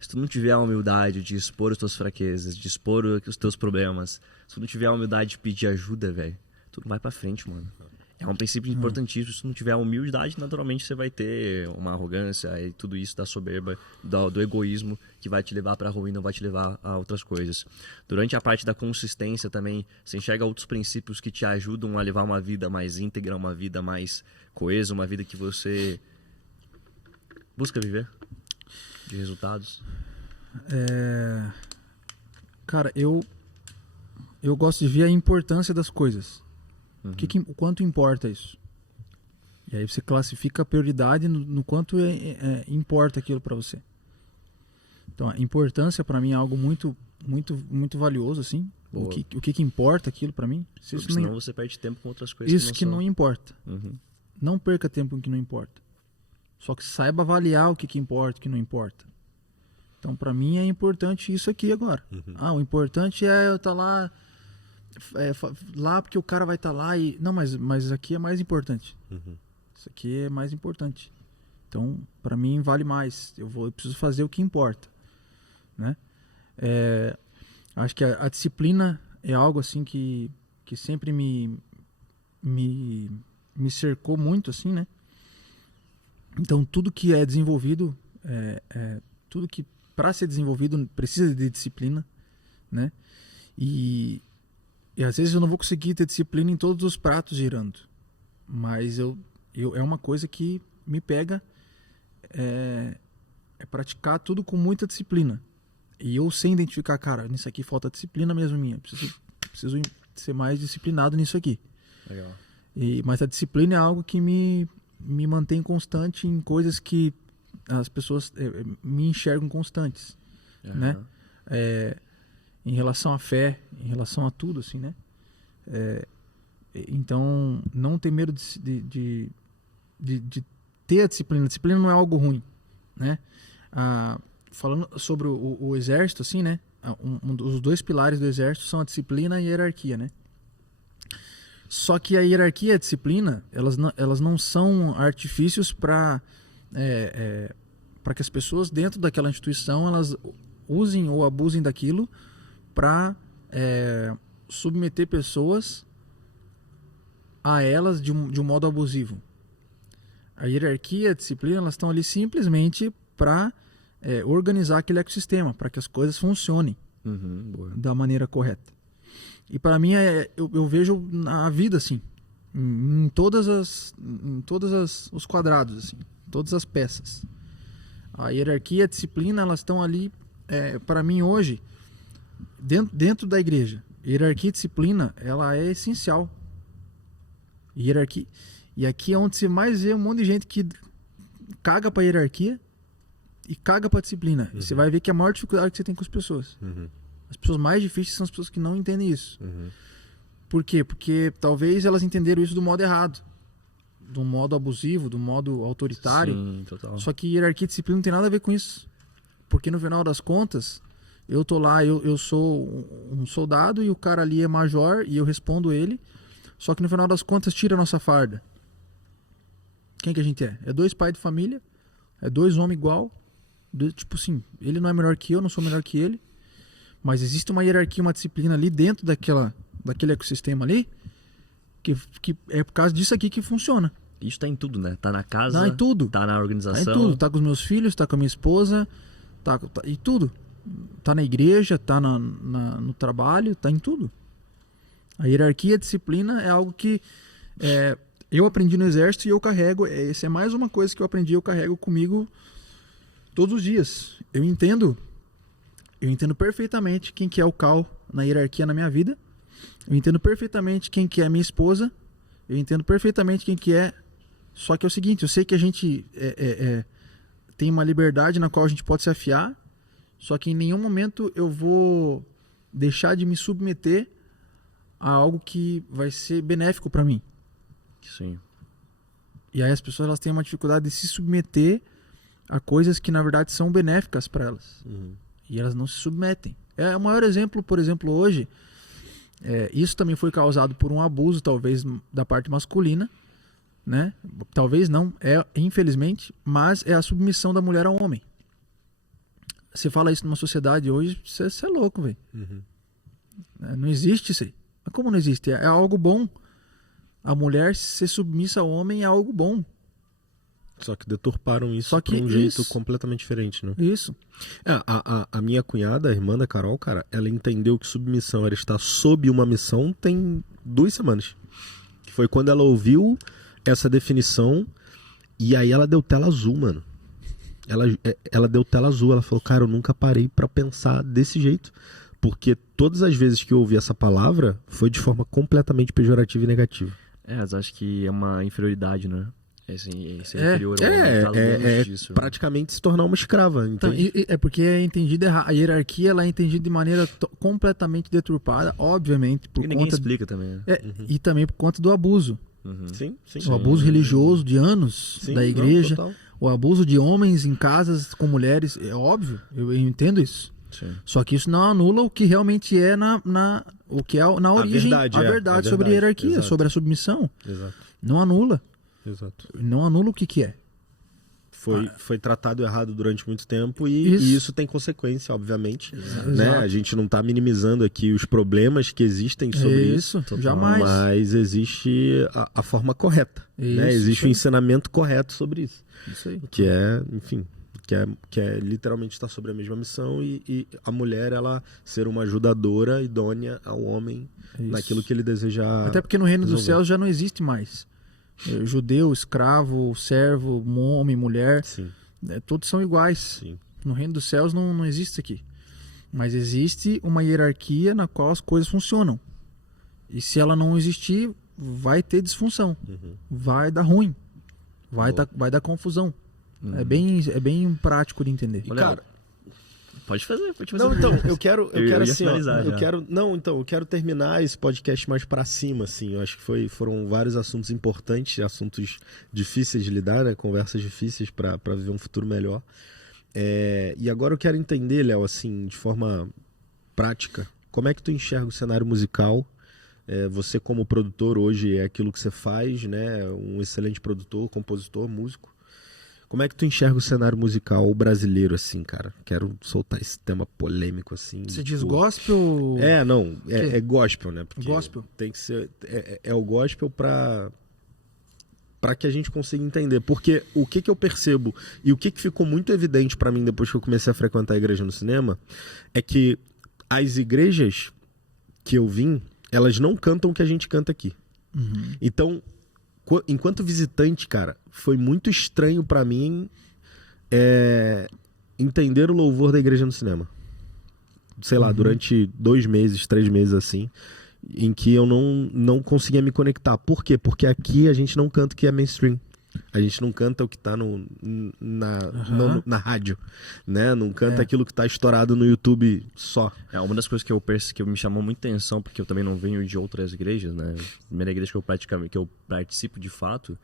Se tu não tiver a humildade de expor as tuas fraquezas, de expor os teus problemas, se tu não tiver a humildade de pedir ajuda, velho, tu não vai pra frente, mano. É um princípio importantíssimo. Se não tiver a humildade, naturalmente você vai ter uma arrogância e tudo isso da soberba, do egoísmo, que vai te levar para a ruína, não vai te levar a outras coisas. Durante a parte da consistência também, você enxerga outros princípios que te ajudam a levar uma vida mais íntegra, uma vida mais coesa, uma vida que você busca viver de resultados. Cara, eu gosto de ver a importância das coisas. O quanto importa isso? E aí você classifica a prioridade no quanto importa aquilo para você. Então a importância para mim é algo muito, muito, muito valioso, assim. O que importa aquilo para mim? Senão você perde tempo com outras coisas. Isso que não importa. Não perca tempo com o que não importa. Só que saiba avaliar o que importa e o que não importa. Então para mim é importante isso aqui agora. O importante é eu estar lá. Lá porque o cara vai estar lá e... Não, mas aqui é mais importante. Isso aqui é mais importante. Então, para mim, vale mais. Eu preciso fazer o que importa. Né? Acho que a disciplina é algo assim que sempre me cercou muito, assim, né? Então, tudo que é desenvolvido, tudo que para ser desenvolvido precisa de disciplina, né? E às vezes eu não vou conseguir ter disciplina em todos os pratos girando. Mas é uma coisa que me pega, é praticar tudo com muita disciplina. E eu sei identificar, cara, nisso aqui falta disciplina mesmo minha. Preciso ser mais disciplinado nisso aqui. Legal. Mas a disciplina é algo que me mantém constante em coisas que as pessoas me enxergam constantes. Né? Em relação à fé, em relação a tudo, assim, né? Então, não ter medo de ter a disciplina. A disciplina não é algo ruim, né? Falando sobre o exército, assim, né? Os dois pilares do exército são a disciplina e a hierarquia, né? Só que a hierarquia e a disciplina, elas não são artifícios para que as pessoas dentro daquela instituição elas usem ou abusem daquilo para submeter pessoas a elas de um modo abusivo. A hierarquia e a disciplina, elas estão ali simplesmente para organizar aquele ecossistema, para que as coisas funcionem da maneira correta. E para mim, eu vejo a vida assim, em todos os quadrados, assim, todas as peças. A hierarquia e a disciplina, elas estão ali, para mim hoje, dentro da igreja. Hierarquia e disciplina, ela é essencial Hierarquia. E aqui é onde você mais vê um monte de gente que caga pra hierarquia e caga pra disciplina. Você vai ver que é a maior dificuldade que você tem com as pessoas. As pessoas mais difíceis são as pessoas que não entendem isso. Por quê? Porque talvez elas entenderam isso do modo errado. Do modo abusivo, do modo autoritário. Sim, total. Só que hierarquia e disciplina não tem nada a ver com isso. Porque no final das contas, eu tô lá, eu sou um soldado e o cara ali é major e eu respondo ele. Só que no final das contas tira a nossa farda. Quem que a gente é? É 2 pais de família, é 2 homens igual. Tipo assim, ele não é melhor que eu não sou melhor que ele. Mas existe uma hierarquia, uma disciplina ali dentro daquele ecossistema ali, que é por causa disso aqui que funciona. Isso tá em tudo, né? Tá na casa, Tá em tudo. tá na organização. Tá em tudo. Tá com os meus filhos, tá com a minha esposa, tá em tudo. Tá na igreja, tá no trabalho, tá em tudo. A hierarquia e a disciplina é algo que eu aprendi no exército e eu carrego. Essa é mais uma coisa que eu aprendi e eu carrego comigo todos os dias. Eu entendo perfeitamente quem que é o Cal na hierarquia na minha vida. Eu entendo perfeitamente quem que é a minha esposa. Eu entendo perfeitamente quem que é. Só que é o seguinte, eu sei que a gente tem uma liberdade na qual a gente pode se afiar. Só que em nenhum momento eu vou deixar de me submeter a algo que vai ser benéfico para mim. Sim. E aí as pessoas elas têm uma dificuldade de se submeter a coisas que na verdade são benéficas para elas. E elas não se submetem. O maior exemplo, por exemplo, hoje, isso também foi causado por um abuso, talvez, da parte masculina, né? Talvez não, infelizmente, mas é a submissão da mulher ao homem. Você fala isso numa sociedade hoje, você é louco, velho. Não existe isso aí. Mas como não existe? É algo bom. A mulher ser submissa ao homem é algo bom. Só que deturparam isso Só que por um jeito isso. completamente diferente, né? Isso. A minha cunhada, a irmã da Carol, cara, ela entendeu que submissão era estar sob uma missão tem 2 semanas. Que foi quando ela ouviu essa definição e aí ela deu tela azul, mano. Ela deu tela azul, ela falou, cara, eu nunca parei pra pensar desse jeito. Porque todas as vezes que eu ouvi essa palavra, foi de forma completamente pejorativa e negativa. Mas acho que é uma inferioridade, né? Assim, ser inferior ao homem, tá longe disso, né? Praticamente se tornar uma escrava. Então, é porque é entendido errado. A hierarquia ela é entendida de maneira completamente deturpada, obviamente, por E ninguém conta explica também, né? e também por conta do abuso. Sim, sim. O abuso religioso de anos Sim, da igreja, não, total. o abuso de homens em casas com mulheres, é óbvio, eu entendo isso. Sim. Só que isso não anula o que realmente é na origem, verdade, a a verdade sobre a verdade, hierarquia, exato. sobre a submissão. Exato, Não anula. exato. Não anula o que é. Foi tratado errado durante muito tempo e isso tem consequência, obviamente. Né? A gente não está minimizando aqui os problemas que existem sobre isso. Jamais. Mas existe a forma correta. Né? Existe um ensinamento correto sobre isso. Isso aí. Que é, enfim, que é literalmente estar sobre a mesma missão e a mulher, ela ser uma ajudadora idônea ao homem naquilo que ele deseja. Até porque no reino dos resolver. céus já não existe mais. Judeu, escravo, servo, homem, mulher, Sim. Todos são iguais. Sim. No reino dos céus não existe isso aqui. Mas existe uma hierarquia na qual as coisas funcionam. E se ela não existir, vai ter disfunção. Vai dar ruim. Vai dar confusão. É bem prático de entender. Olha, cara, pode fazer. Não, então, eu quero ia assim, ó, finalizar já. eu quero terminar esse podcast mais pra cima, assim. Eu acho que foram vários assuntos importantes, assuntos difíceis de lidar, né? Conversas difíceis pra viver um futuro melhor. E agora eu quero entender, Léo, assim, de forma prática, como é que tu enxerga o cenário musical? Você como produtor hoje é aquilo que você faz, né? Um excelente produtor, compositor, músico. Como é que tu enxerga o cenário musical brasileiro, assim, cara? Quero soltar esse tema polêmico, assim. Você diz gospel? É gospel, né? Porque gospel. Tem que ser... É o gospel pra que a gente consiga entender. Porque o que eu percebo e o que ficou muito evidente pra mim depois que eu comecei a frequentar a igreja no cinema é que as igrejas que eu vim, elas não cantam o que a gente canta aqui. Então, enquanto visitante, cara, foi muito estranho pra mim entender o louvor da igreja no cinema. Sei lá, durante 2 meses, 3 meses assim. em que eu não conseguia me conectar. Por quê? Porque aqui a gente não canta o que é mainstream. A gente não canta o que tá na rádio, né? Não canta aquilo que tá estourado no YouTube só. Uma das coisas que me chamou muita atenção, porque eu também não venho de outras igrejas, né? A primeira igreja que eu participo de fato,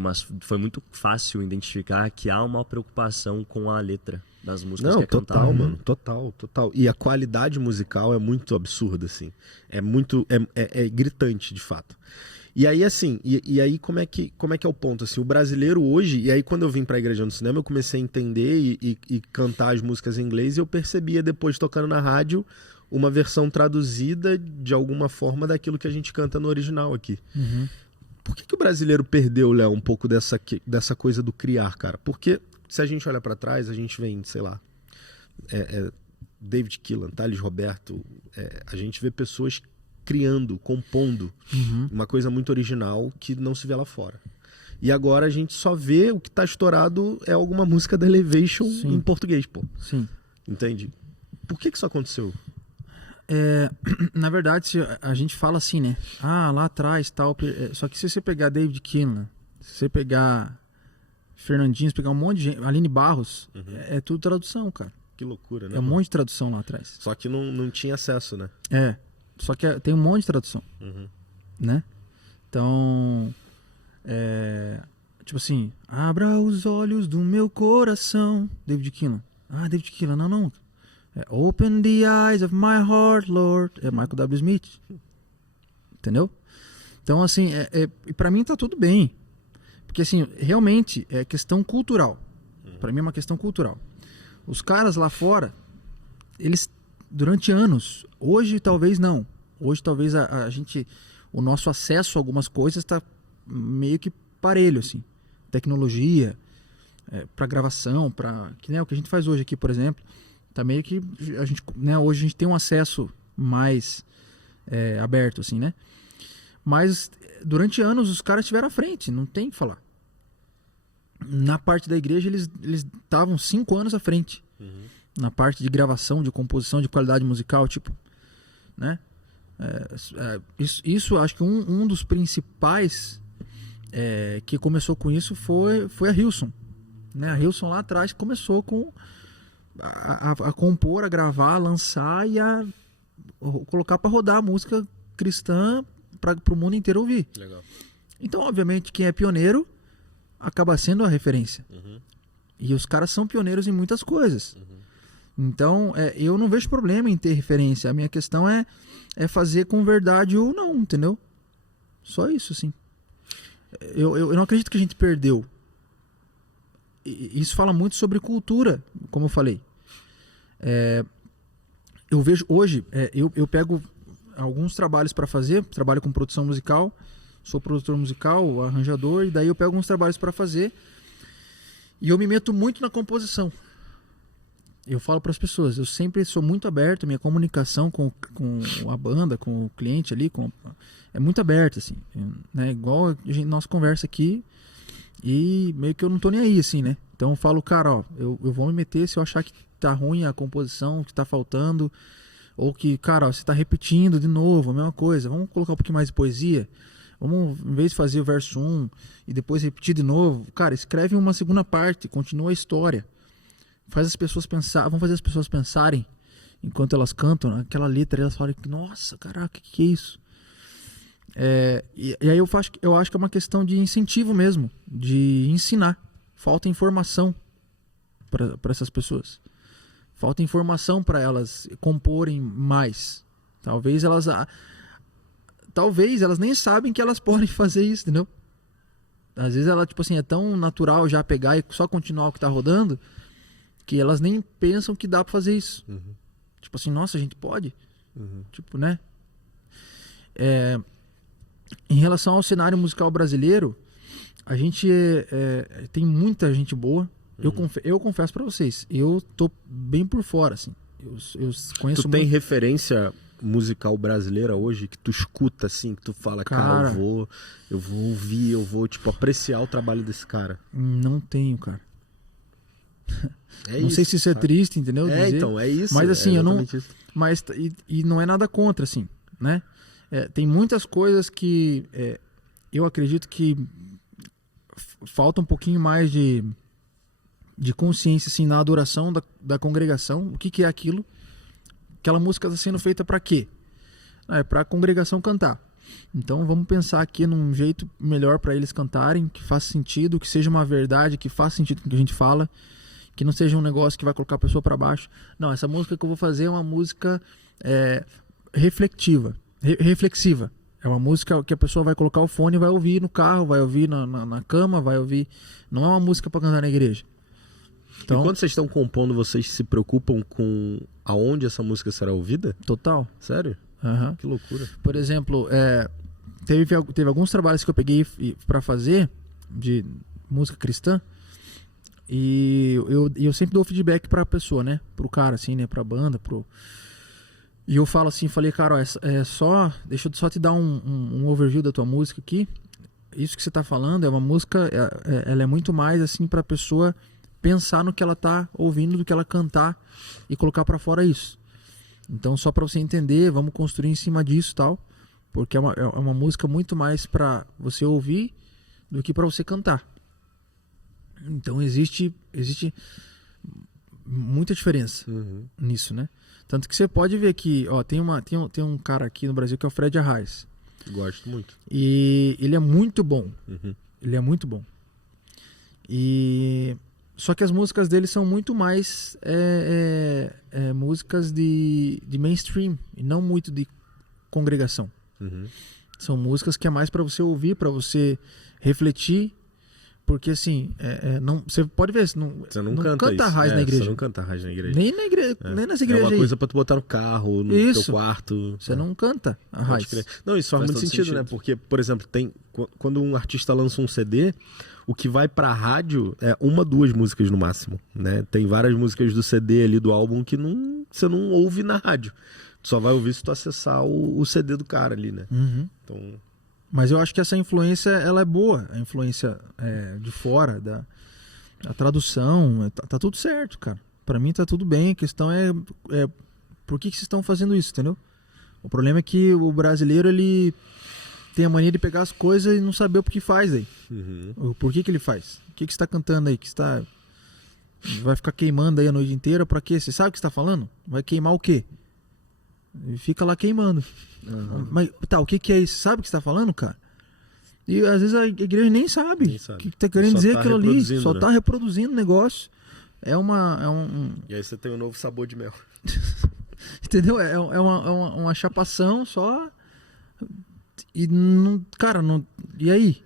mas foi muito fácil identificar que há uma preocupação com a letra das músicas que é cantada. Total, mano, total. E a qualidade musical é muito absurda, assim. É gritante, de fato. E aí, assim, e aí como é que é o ponto? Assim, o brasileiro hoje, e aí quando eu vim pra Igreja no Cinema, eu comecei a entender e cantar as músicas em inglês, e eu percebia depois, tocando na rádio, uma versão traduzida de alguma forma daquilo que a gente canta no original aqui. Uhum. Por que o brasileiro perdeu, Léo, um pouco dessa coisa do criar, cara? Porque se a gente olha pra trás, a gente vem, sei lá, David Keelan, Thales Roberto, a gente vê pessoas criando, compondo uma coisa muito original que não se vê lá fora. E agora a gente só vê o que tá estourado é alguma música da Elevation em português, pô. Sim. Entende? Por que isso aconteceu? Na verdade, a gente fala assim, né? Lá atrás, tal. Só que se você pegar David Keelan, se você pegar Fernandinho, se pegar um monte de gente, Aline Barros, é tudo tradução, cara. Que loucura, né? É um monte de tradução lá atrás. Só que não tinha acesso, né? Só que tem um monte de tradução, né? Então, tipo assim, abra os olhos do meu coração, David Keelan. David Keelan, não. Open the eyes of my heart, Lord. É Michael W. Smith. Entendeu? Então, assim, pra mim tá tudo bem. Porque, assim, realmente é questão cultural. Pra mim é uma questão cultural. Os caras lá fora, eles, durante anos, hoje talvez não. Hoje talvez o nosso acesso a algumas coisas tá meio que parelho, assim. Tecnologia, pra gravação, que nem o que a gente faz hoje aqui, por exemplo. Tá meio que a gente, né, hoje a gente tem um acesso mais aberto, assim, né? Mas durante anos os caras estiveram à frente, não tem o que falar. Na parte da igreja eles estavam 5 anos à frente. Na parte de gravação, de composição, de qualidade musical, tipo, né? Isso acho que um dos principais que começou com isso foi a Hillsong, né? A Hillsong lá atrás começou com a compor, a gravar, a lançar e a colocar para rodar a música cristã para o mundo inteiro ouvir. Legal. Então, obviamente, quem é pioneiro acaba sendo a referência. E os caras são pioneiros em muitas coisas. Então, eu não vejo problema em ter referência. A minha questão é fazer com verdade ou não, entendeu? Só isso, sim. Eu não acredito que a gente perdeu. Isso fala muito sobre cultura, como eu falei. Eu vejo hoje, eu pego alguns trabalhos para fazer, trabalho com produção musical, sou produtor musical, arranjador, e daí eu pego uns trabalhos para fazer e eu me meto muito na composição. Eu falo para as pessoas, eu sempre sou muito aberto, minha comunicação com a banda, com o cliente ali, é muito aberta, assim, né? Igual a nossa conversa aqui. E meio que eu não tô nem aí, assim, né? Então eu falo, cara, ó, eu vou me meter se eu achar que tá ruim a composição, que tá faltando, ou que, cara, ó, você tá repetindo de novo, a mesma coisa, vamos colocar um pouquinho mais de poesia, vamos, em vez de fazer o verso 1 e depois repetir de novo, cara, escreve uma segunda parte, continua a história, faz as pessoas pensar, vamos fazer as pessoas pensarem enquanto elas cantam, aquela letra, elas falam, nossa, caraca, que é isso? E aí eu acho que é uma questão de incentivo mesmo, de ensinar. Falta informação para essas pessoas. Falta informação para elas comporem mais. Talvez elas nem sabem que elas podem fazer isso, entendeu? Às vezes ela, tipo assim, é tão natural já pegar e só continuar o que tá rodando, que elas nem pensam que dá para fazer isso. Tipo assim, nossa, a gente pode? Tipo, né? Em relação ao cenário musical brasileiro, a gente tem muita gente boa. Eu confesso pra vocês, eu tô bem por fora, assim. Eu conheço. Tu tem referência musical brasileira hoje que tu escuta, assim, que tu fala, cara, eu vou ouvir, eu vou, tipo, apreciar o trabalho desse cara? Não tenho, cara. Não sei se isso é triste, entendeu? Então, é isso. Mas assim, eu não. Isso. Mas, e não é nada contra, assim. né? Tem muitas coisas que eu acredito que falta um pouquinho mais de consciência assim, na adoração da congregação. O que é aquilo? Aquela música está sendo feita para quê? É para a congregação cantar. Então vamos pensar aqui num jeito melhor para eles cantarem, que faça sentido, que seja uma verdade, que faça sentido com o que a gente fala, que não seja um negócio que vai colocar a pessoa para baixo. Não, essa música que eu vou fazer é uma música reflexiva. É uma música que a pessoa vai colocar o fone e vai ouvir no carro, vai ouvir na cama, vai ouvir. Não é uma música para cantar na igreja. Então, e quando vocês estão compondo, vocês se preocupam com aonde essa música será ouvida? Total. Sério? Uhum. Que loucura. Por exemplo, teve alguns trabalhos que eu peguei para fazer de música cristã e eu sempre dou feedback para a pessoa, né? Pro cara, assim, né? Pra banda, E eu falei, cara, ó, deixa eu só te dar um overview da tua música aqui. Isso que você tá falando é uma música, ela é muito mais assim pra pessoa pensar no que ela tá ouvindo do que ela cantar e colocar pra fora isso. Então, só pra você entender, vamos construir em cima disso e tal, porque é uma música muito mais pra você ouvir do que pra você cantar. Então, existe muita diferença nisso, né? Tanto que você pode ver que, ó, tem um cara aqui no Brasil que é o Fred Arraes. Gosto muito. E ele é muito bom. Ele é muito bom. Só que as músicas dele são muito mais músicas de mainstream e não muito de congregação. São músicas que é mais para você ouvir, para você refletir. Porque assim, você pode ver, você não canta Arraes na igreja. Você não canta Arraes na igreja. Nem na igreja, nem nessa igreja. É uma coisa pra tu botar no carro, no teu quarto. Você não canta Arraes. Não, isso faz muito sentido, né? Porque, por exemplo, quando um artista lança um CD, o que vai pra rádio é 1, 2 músicas no máximo, né? Tem várias músicas do CD ali, do álbum, que você não ouve na rádio. Tu só vai ouvir se tu acessar o CD do cara ali, né? Então... Mas eu acho que essa influência, ela é boa. A influência de fora, a tradução, tá tudo certo, cara. Pra mim tá tudo bem. A questão é por que vocês estão fazendo isso, entendeu? O problema é que o brasileiro, ele tem a mania de pegar as coisas e não saber o que faz aí. Por que ele faz? O que você tá cantando aí? Vai ficar queimando aí a noite inteira pra quê? Você sabe o que você tá falando? Vai queimar o quê? E fica lá queimando. Mas tá, o que é isso? Sabe o que você tá falando, cara? E às vezes a igreja nem sabe. O que tá querendo dizer aquilo ali. Só tá reproduzindo o negócio. E aí você tem um novo sabor de mel. Entendeu? É uma chapação só. E não. Cara, não. E aí?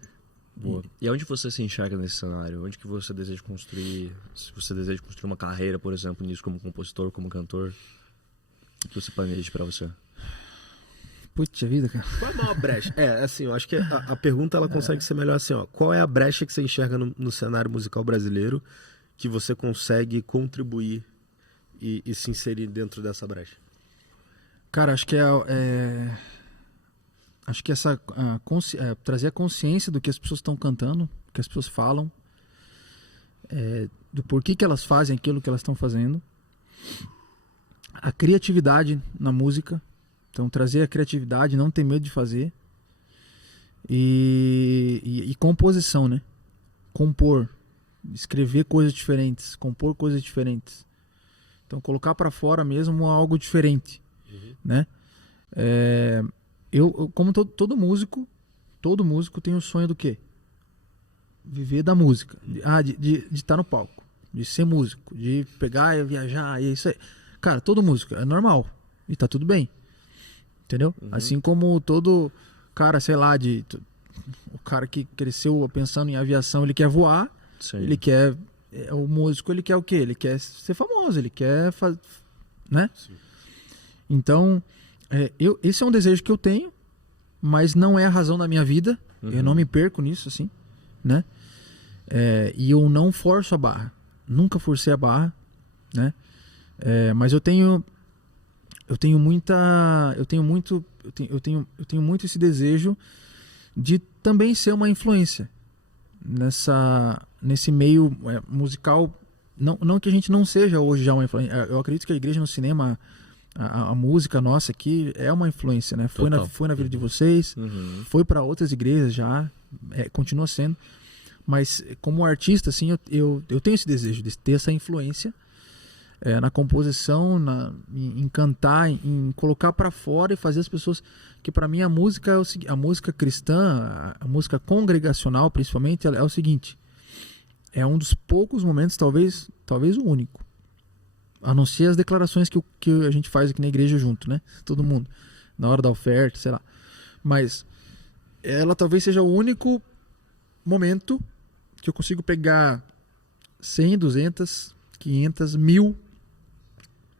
Boa. E onde você se enxerga nesse cenário? Onde que você deseja construir? Se você deseja construir uma carreira, por exemplo, nisso, como compositor, como cantor, o que você planeja pra você? Putz, vida, cara. Qual é a maior brecha? Assim, eu acho que a pergunta ela consegue ser melhor assim, ó. Qual é a brecha que você enxerga no cenário musical brasileiro que você consegue contribuir e se inserir dentro dessa brecha? Cara, acho que acho que essa trazer a consciência do que as pessoas estão cantando, do que as pessoas falam, do porquê que elas fazem aquilo que elas estão fazendo, a criatividade na música. Então, trazer a criatividade, não ter medo de fazer. E composição, né? Compor. Escrever coisas diferentes. Compor coisas diferentes. Então, colocar pra fora mesmo algo diferente. Né? Eu como todo músico tem o sonho do quê? Viver da música. De estar no palco. De ser músico. De pegar e viajar. E isso aí. Cara, todo músico. É normal. E tá tudo bem. Entendeu? Assim como todo cara, sei lá, o cara que cresceu pensando em aviação, ele quer voar. Sim. Ele quer... o músico, ele quer o quê? Ele quer ser famoso, ele quer fazer... Né? Sim. Então, esse é um desejo que eu tenho, mas não é a razão da minha vida. Eu não me perco nisso, assim, né? E eu não forço a barra. Nunca forcei a barra, né? Mas eu tenho muito esse desejo de também ser uma influência nesse meio musical. Não que a gente não seja hoje já uma influência. Eu acredito que a igreja no cinema A música nossa aqui é uma influência, né? Foi na vida de vocês, foi para outras igrejas já, continua sendo. Mas como artista, assim, eu tenho esse desejo de ter essa influência na composição, em cantar, em colocar para fora e fazer as pessoas... Que para mim a música a música cristã, a música congregacional principalmente, é o seguinte: é um dos poucos momentos, talvez o único, a não ser as declarações que a gente faz aqui na igreja junto, né? Todo mundo, na hora da oferta, sei lá. Mas ela talvez seja o único momento que eu consigo pegar 100, 200, 500, 1000,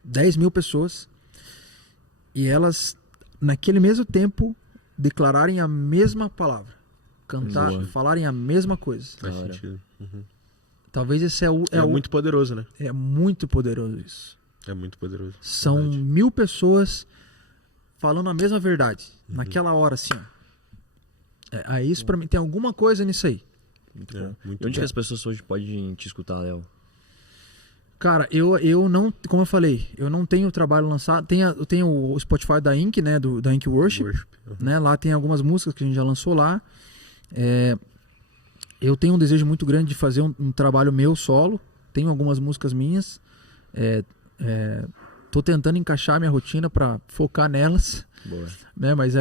10 mil pessoas e elas, naquele mesmo tempo, declararem a mesma palavra, cantar, falarem a mesma coisa. Faz sentido. Talvez esse é muito poderoso, né? É muito poderoso isso. É muito poderoso. São verdade. 1000 pessoas falando a mesma verdade. Naquela hora, assim. Aí isso pra mim, tem alguma coisa nisso aí. Muito bom. E onde que as pessoas hoje podem te escutar, Léo? Cara, eu não, como eu falei, eu não tenho trabalho lançado. Eu tenho o Spotify da Ink, né? Da Ink Worship. Né? Lá tem algumas músicas que a gente já lançou lá. Eu tenho um desejo muito grande de fazer um trabalho meu solo. Tenho algumas músicas minhas. Tô tentando encaixar minha rotina para focar nelas. Boa. Né? Mas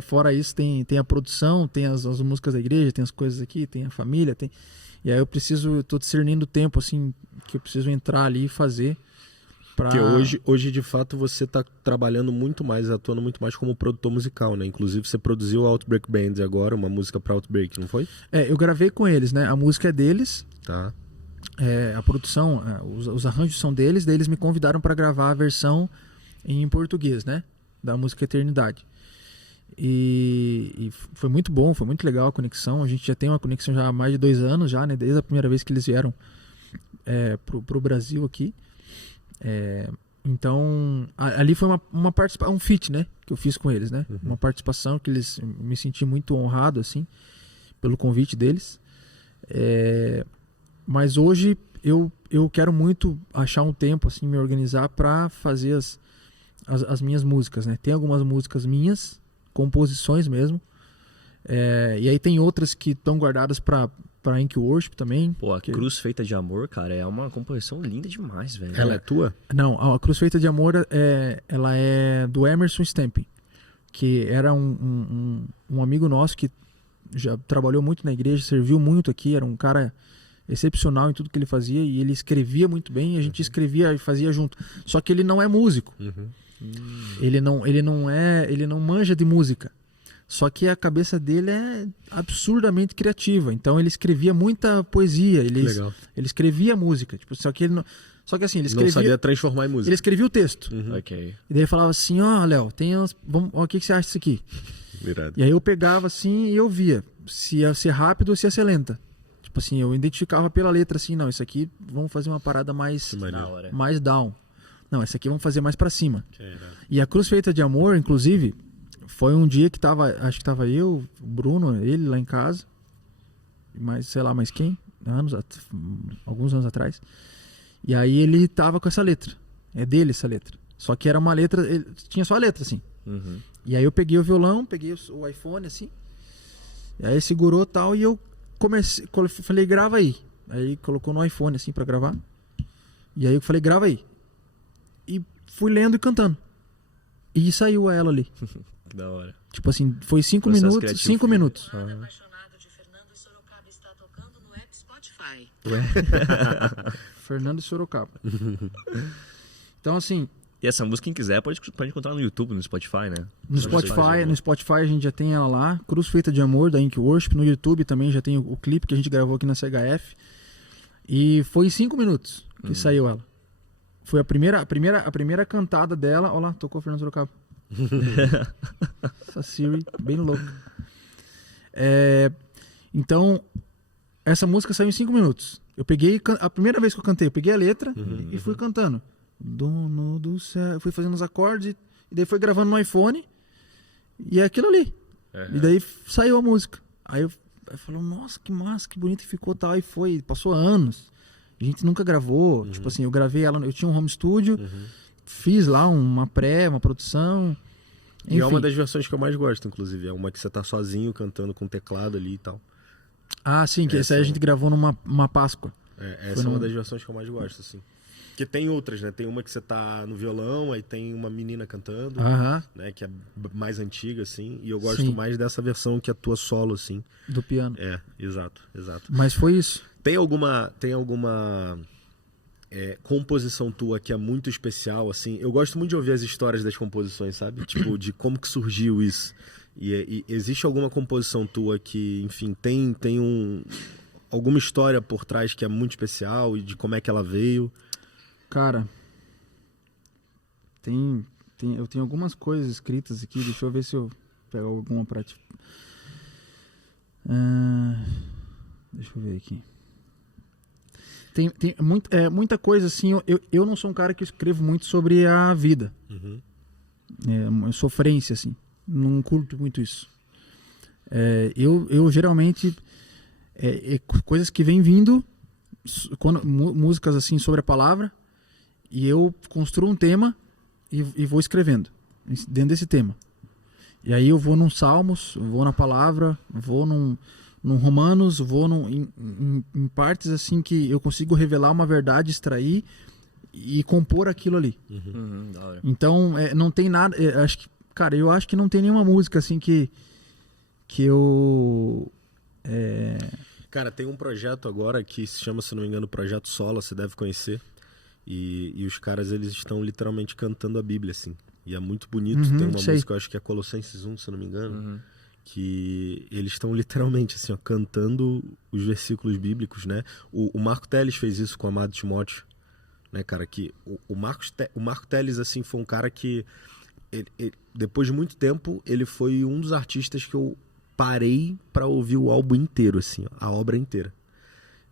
fora isso, tem a produção, tem as músicas da igreja, tem as coisas aqui, tem a família, tem... E aí eu tô discernindo o tempo, assim, que eu preciso entrar ali e fazer. Porque hoje, de fato, você tá trabalhando muito mais, atuando muito mais como produtor musical, né? Inclusive, você produziu a Outbreak Band agora, uma música pra Outbreak, não foi? Eu gravei com eles, né? A música é deles. Tá. A produção, os arranjos são deles, daí eles me convidaram para gravar a versão em português, né? Da música Eternidade. E foi muito bom, foi muito legal a conexão. A gente já tem uma conexão já há mais de 2 anos já, né? Desde a primeira vez que eles vieram pro Brasil aqui. Então ali foi uma participação, um feat, né? Que eu fiz com eles, né? Uma participação que eles me senti muito honrado, assim, pelo convite deles. Mas hoje eu quero muito achar um tempo, assim, me organizar para fazer as minhas músicas, né? Tem algumas músicas minhas, composições mesmo, e aí tem outras que estão guardadas para Ink Worship também. Pô, a Cruz Feita de Amor, cara, é uma composição linda demais, velho. Ela é tua? Não, a Cruz Feita de Amor ela é do Emerson Stamping, que era um amigo nosso que já trabalhou muito na igreja, serviu muito aqui, era um cara excepcional em tudo que ele fazia, e ele escrevia muito bem, e a gente escrevia e fazia junto. Só que ele não é músico. Ele não manja de música. Só que a cabeça dele é absurdamente criativa. Então ele escrevia muita poesia, ele escrevia música, tipo, só que assim, ele escrevia, não sabia transformar em música. Ele escrevia o texto. Ok. E daí ele falava assim: Léo, o que você acha disso aqui? Virado. E aí eu pegava assim e eu via se ia ser rápido ou se ia ser lenta. Tipo assim, eu identificava pela letra assim: não, isso aqui vamos fazer uma parada mais down. Não, esse aqui vamos fazer mais pra cima. E a Cruz Feita de Amor, inclusive, foi um dia que acho que tava eu, o Bruno, ele lá em casa, mas sei lá mais quem, alguns anos atrás. E aí ele tava com essa letra. É dele essa letra. Só que era uma letra, tinha só a letra assim. E aí eu peguei o violão, peguei o iPhone assim, e aí ele segurou tal, e eu falei, grava aí. Aí colocou no iPhone assim pra gravar. E aí eu falei, grava aí. E fui lendo e cantando. E saiu ela ali. Que da hora. Tipo assim, foi 5 Processo minutos. criativo. 5 minutos. Apaixonado de Fernando e Sorocaba está tocando no app Spotify. Fernando e Sorocaba. Então assim, E essa música, quem quiser, pode encontrar no YouTube, no Spotify, né? no Spotify a gente já tem ela lá, Cruz Feita de Amor, da Ink Worship. No YouTube também já tem o clipe que a gente gravou aqui na CHF. E foi 5 minutos que saiu ela. Foi a primeira cantada dela. Olha lá, tocou o Fernando Sorocaba. Essa Siri, bem louca. Então, essa música saiu em 5 minutos. Eu peguei, a primeira vez que eu cantei, eu peguei a letra e fui cantando. Dono do céu. Fui fazendo os acordes e daí foi gravando no iPhone. E é aquilo ali. E daí saiu a música. Aí eu falei, nossa, que massa, que bonito que ficou tal. E passou anos. A gente nunca gravou. Tipo assim, eu gravei ela, eu tinha um home studio. fiz lá uma produção. E é uma Enfim. das versões que eu mais gosto, inclusive. É uma que você tá sozinho cantando com teclado ali e tal. Ah, sim, que essa aí a gente gravou numa Páscoa. Essa é uma das versões que eu mais gosto, assim. Porque tem outras, né? Tem uma que você tá no violão, aí tem uma menina cantando, Aham, né? Que é mais antiga, assim. E eu gosto Sim. mais dessa versão que atua solo, assim. do piano. Exato. Mas foi isso. Tem alguma composição tua que é muito especial, assim? Eu gosto muito de ouvir as histórias das composições, sabe? Tipo, de como que surgiu isso. E existe alguma composição tua que, enfim, tem alguma história por trás que é muito especial e de como é que ela veio? Cara, eu tenho algumas coisas escritas aqui. Deixa eu ver se eu pego alguma pra ti. Deixa eu ver aqui. Tem muita coisa assim. Eu não sou um cara que escrevo muito sobre a vida. Uma sofrência, assim. Não curto muito isso. Eu geralmente... coisas que vêm vindo, músicas assim sobre a palavra, e eu construo um tema e vou escrevendo dentro desse tema. E aí eu vou num Salmos, vou na palavra, vou num Romanos, vou em partes assim que eu consigo revelar uma verdade, extrair e compor aquilo ali. Da hora. Então, não tem nada... eu acho que não tem nenhuma música assim que eu... Cara, tem um projeto agora que se chama, se não me engano, Projeto Sola, você deve conhecer. E os caras, eles estão literalmente cantando a Bíblia, assim. E é muito bonito. Tem uma sei. música, eu acho que é Colossenses 1, se não me engano, que eles estão literalmente, assim, ó, cantando os versículos bíblicos, né? O Marco Teles fez isso com o Amado Timóteo, né, cara? Que o Marco Teles, assim, foi um cara que, depois de muito tempo, ele foi um dos artistas que eu parei pra ouvir o álbum inteiro, assim, ó, a obra inteira.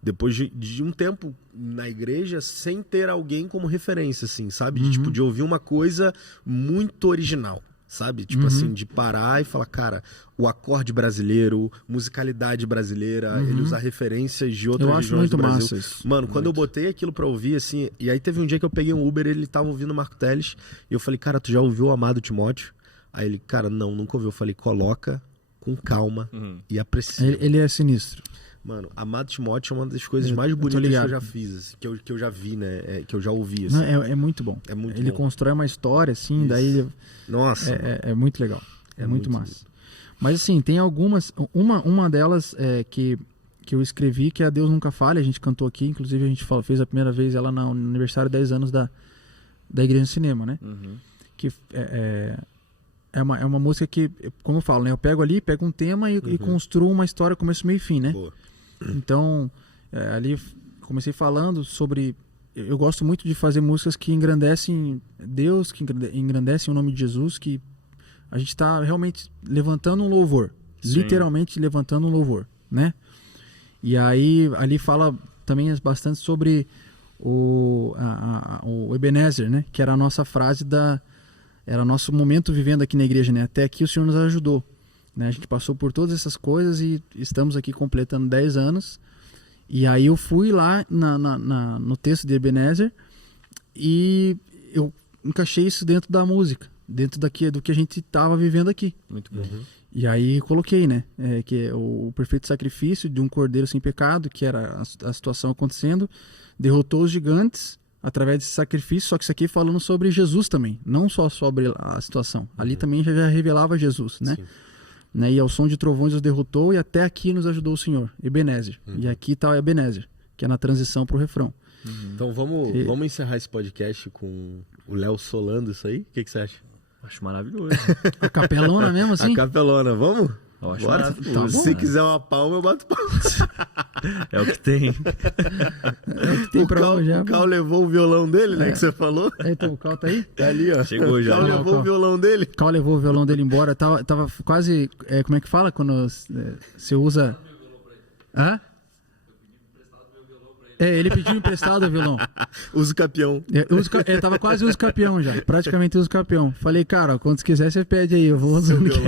Depois de um tempo na igreja, sem ter alguém como referência, assim, sabe? De ouvir uma coisa muito original, sabe? Tipo assim, de parar e falar, cara, o acorde brasileiro, musicalidade brasileira, ele usa referências de outras regiões do Brasil. Massa isso. Mano, quando eu botei aquilo pra ouvir, assim... E aí teve um dia que eu peguei um Uber, ele tava ouvindo o Marco Teles, e eu falei, cara, tu já ouviu o Amado Timóteo? Aí ele, cara, não, nunca ouviu. Eu falei, coloca com calma e aprecia. Ele é sinistro. Mano, Amado Timóteo é uma das coisas mais bonitas que eu já fiz, assim, que eu já vi, né? Que eu já ouvi, assim. Não, é muito bom. É muito ele bom. constrói uma história, assim, daí... Nossa. É muito legal. É muito massa. lindo. Mas, assim, tem algumas... Uma delas que eu escrevi, que é A Deus Nunca Falha. A gente cantou aqui, inclusive a gente fez a primeira vez ela no aniversário de 10 anos da Igreja do Cinema, né? Que é uma música que, como eu falo, né? Eu pego um tema e construo uma história começo, meio e fim, né? Boa. Então, ali comecei falando sobre... Eu gosto muito de fazer músicas que engrandecem Deus, que engrandecem o nome de Jesus, que a gente está realmente levantando um louvor. Sim. Literalmente levantando um louvor, né? E aí, ali fala também bastante sobre o Ebenezer, né? Que era a nossa frase era o nosso momento vivendo aqui na igreja, né? Até aqui o Senhor nos ajudou. Né? A gente passou por todas essas coisas e estamos aqui completando 10 anos. E aí eu fui lá no texto de Ebenezer e eu encaixei isso dentro da música, dentro do que a gente estava vivendo aqui. Muito bom. E aí coloquei, né? Que é o perfeito sacrifício de um cordeiro sem pecado, que era a situação acontecendo, derrotou os gigantes através desse sacrifício, só que isso aqui falando sobre Jesus também, não só sobre a situação. Ali também já revelava Jesus, né? Sim. Né? E ao som de trovões os derrotou e até aqui nos ajudou o Senhor, Ebenezer. E aqui está o Ebenezer, que é na transição para o refrão. Então vamos encerrar esse podcast com o Léo solando isso aí? O que você acha? Acho maravilhoso. A capelona mesmo assim? A capelona, vamos? Eu acho Bora? maravilhoso. Tá bom. Se quiser uma palma, eu bato palma. É o que tem. Tem O pra Cal, hoje já. o Cal levou o violão dele, né? Que você falou. Então, o Cal tá aí? Tá ali, ó. Chegou já. O Cal Não, levou o violão dele. O Cal levou o violão dele embora. Tava quase... como é que fala quando você usa... Hã? Ele pediu emprestado o violão. Usa o capião. Tava quase uso capião já. Praticamente uso capião. Falei, cara, quando você quiser, você pede aí. Eu vou usando aqui.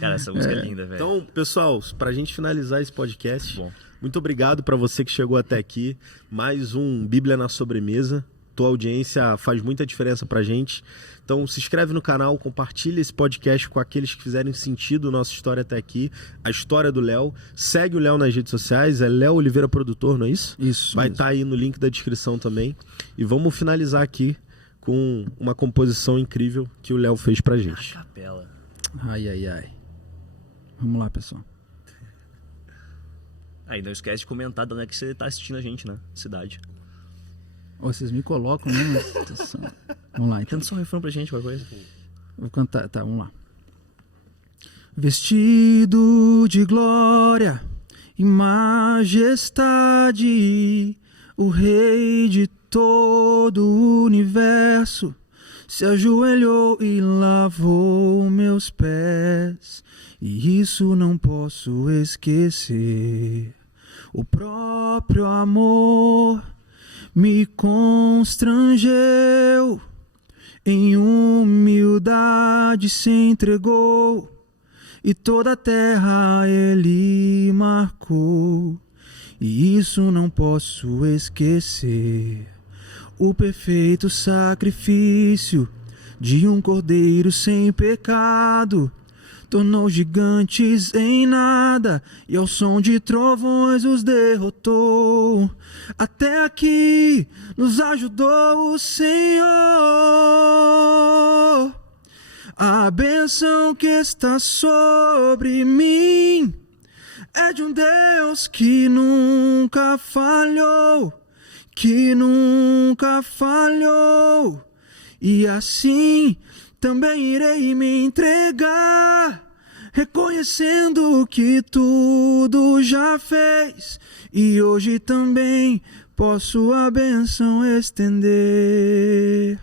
Cara, essa música é linda, velho. Então, pessoal, pra gente finalizar esse podcast, Bom. muito obrigado pra você que chegou até aqui. Mais um Bíblia na Sobremesa. tua audiência faz muita diferença pra gente. Então se inscreve no canal, compartilha esse podcast com aqueles que fizerem sentido nossa história até aqui, a história do Léo. Segue o Léo nas redes sociais, é Léo Oliveira Produtor, não é isso? Isso. Vai estar aí no link da descrição também. E vamos finalizar aqui com uma composição incrível que o Léo fez pra gente. Capela. Ai, ai, ai. Vamos lá, pessoal. Aí não esquece de comentar de onde é que você tá assistindo a gente, né? Cidade. Ô, vocês me colocam numa situação. Vamos lá, então. Canta só um refrão pra gente, qualquer coisa. Vou cantar, tá, vamos lá. Vestido de glória e majestade, o rei de todo o universo se ajoelhou e lavou meus pés, e isso não posso esquecer. O próprio amor me constrangeu, em humildade se entregou, e toda a terra ele marcou, e isso não posso esquecer. O perfeito sacrifício de um cordeiro sem pecado tornou gigantes em nada, e ao som de trovões os derrotou. Até aqui nos ajudou o Senhor. A bênção que está sobre mim é de um Deus que nunca falhou, que nunca falhou. E assim também irei me entregar, reconhecendo que tudo já fez, e hoje também posso a bênção estender.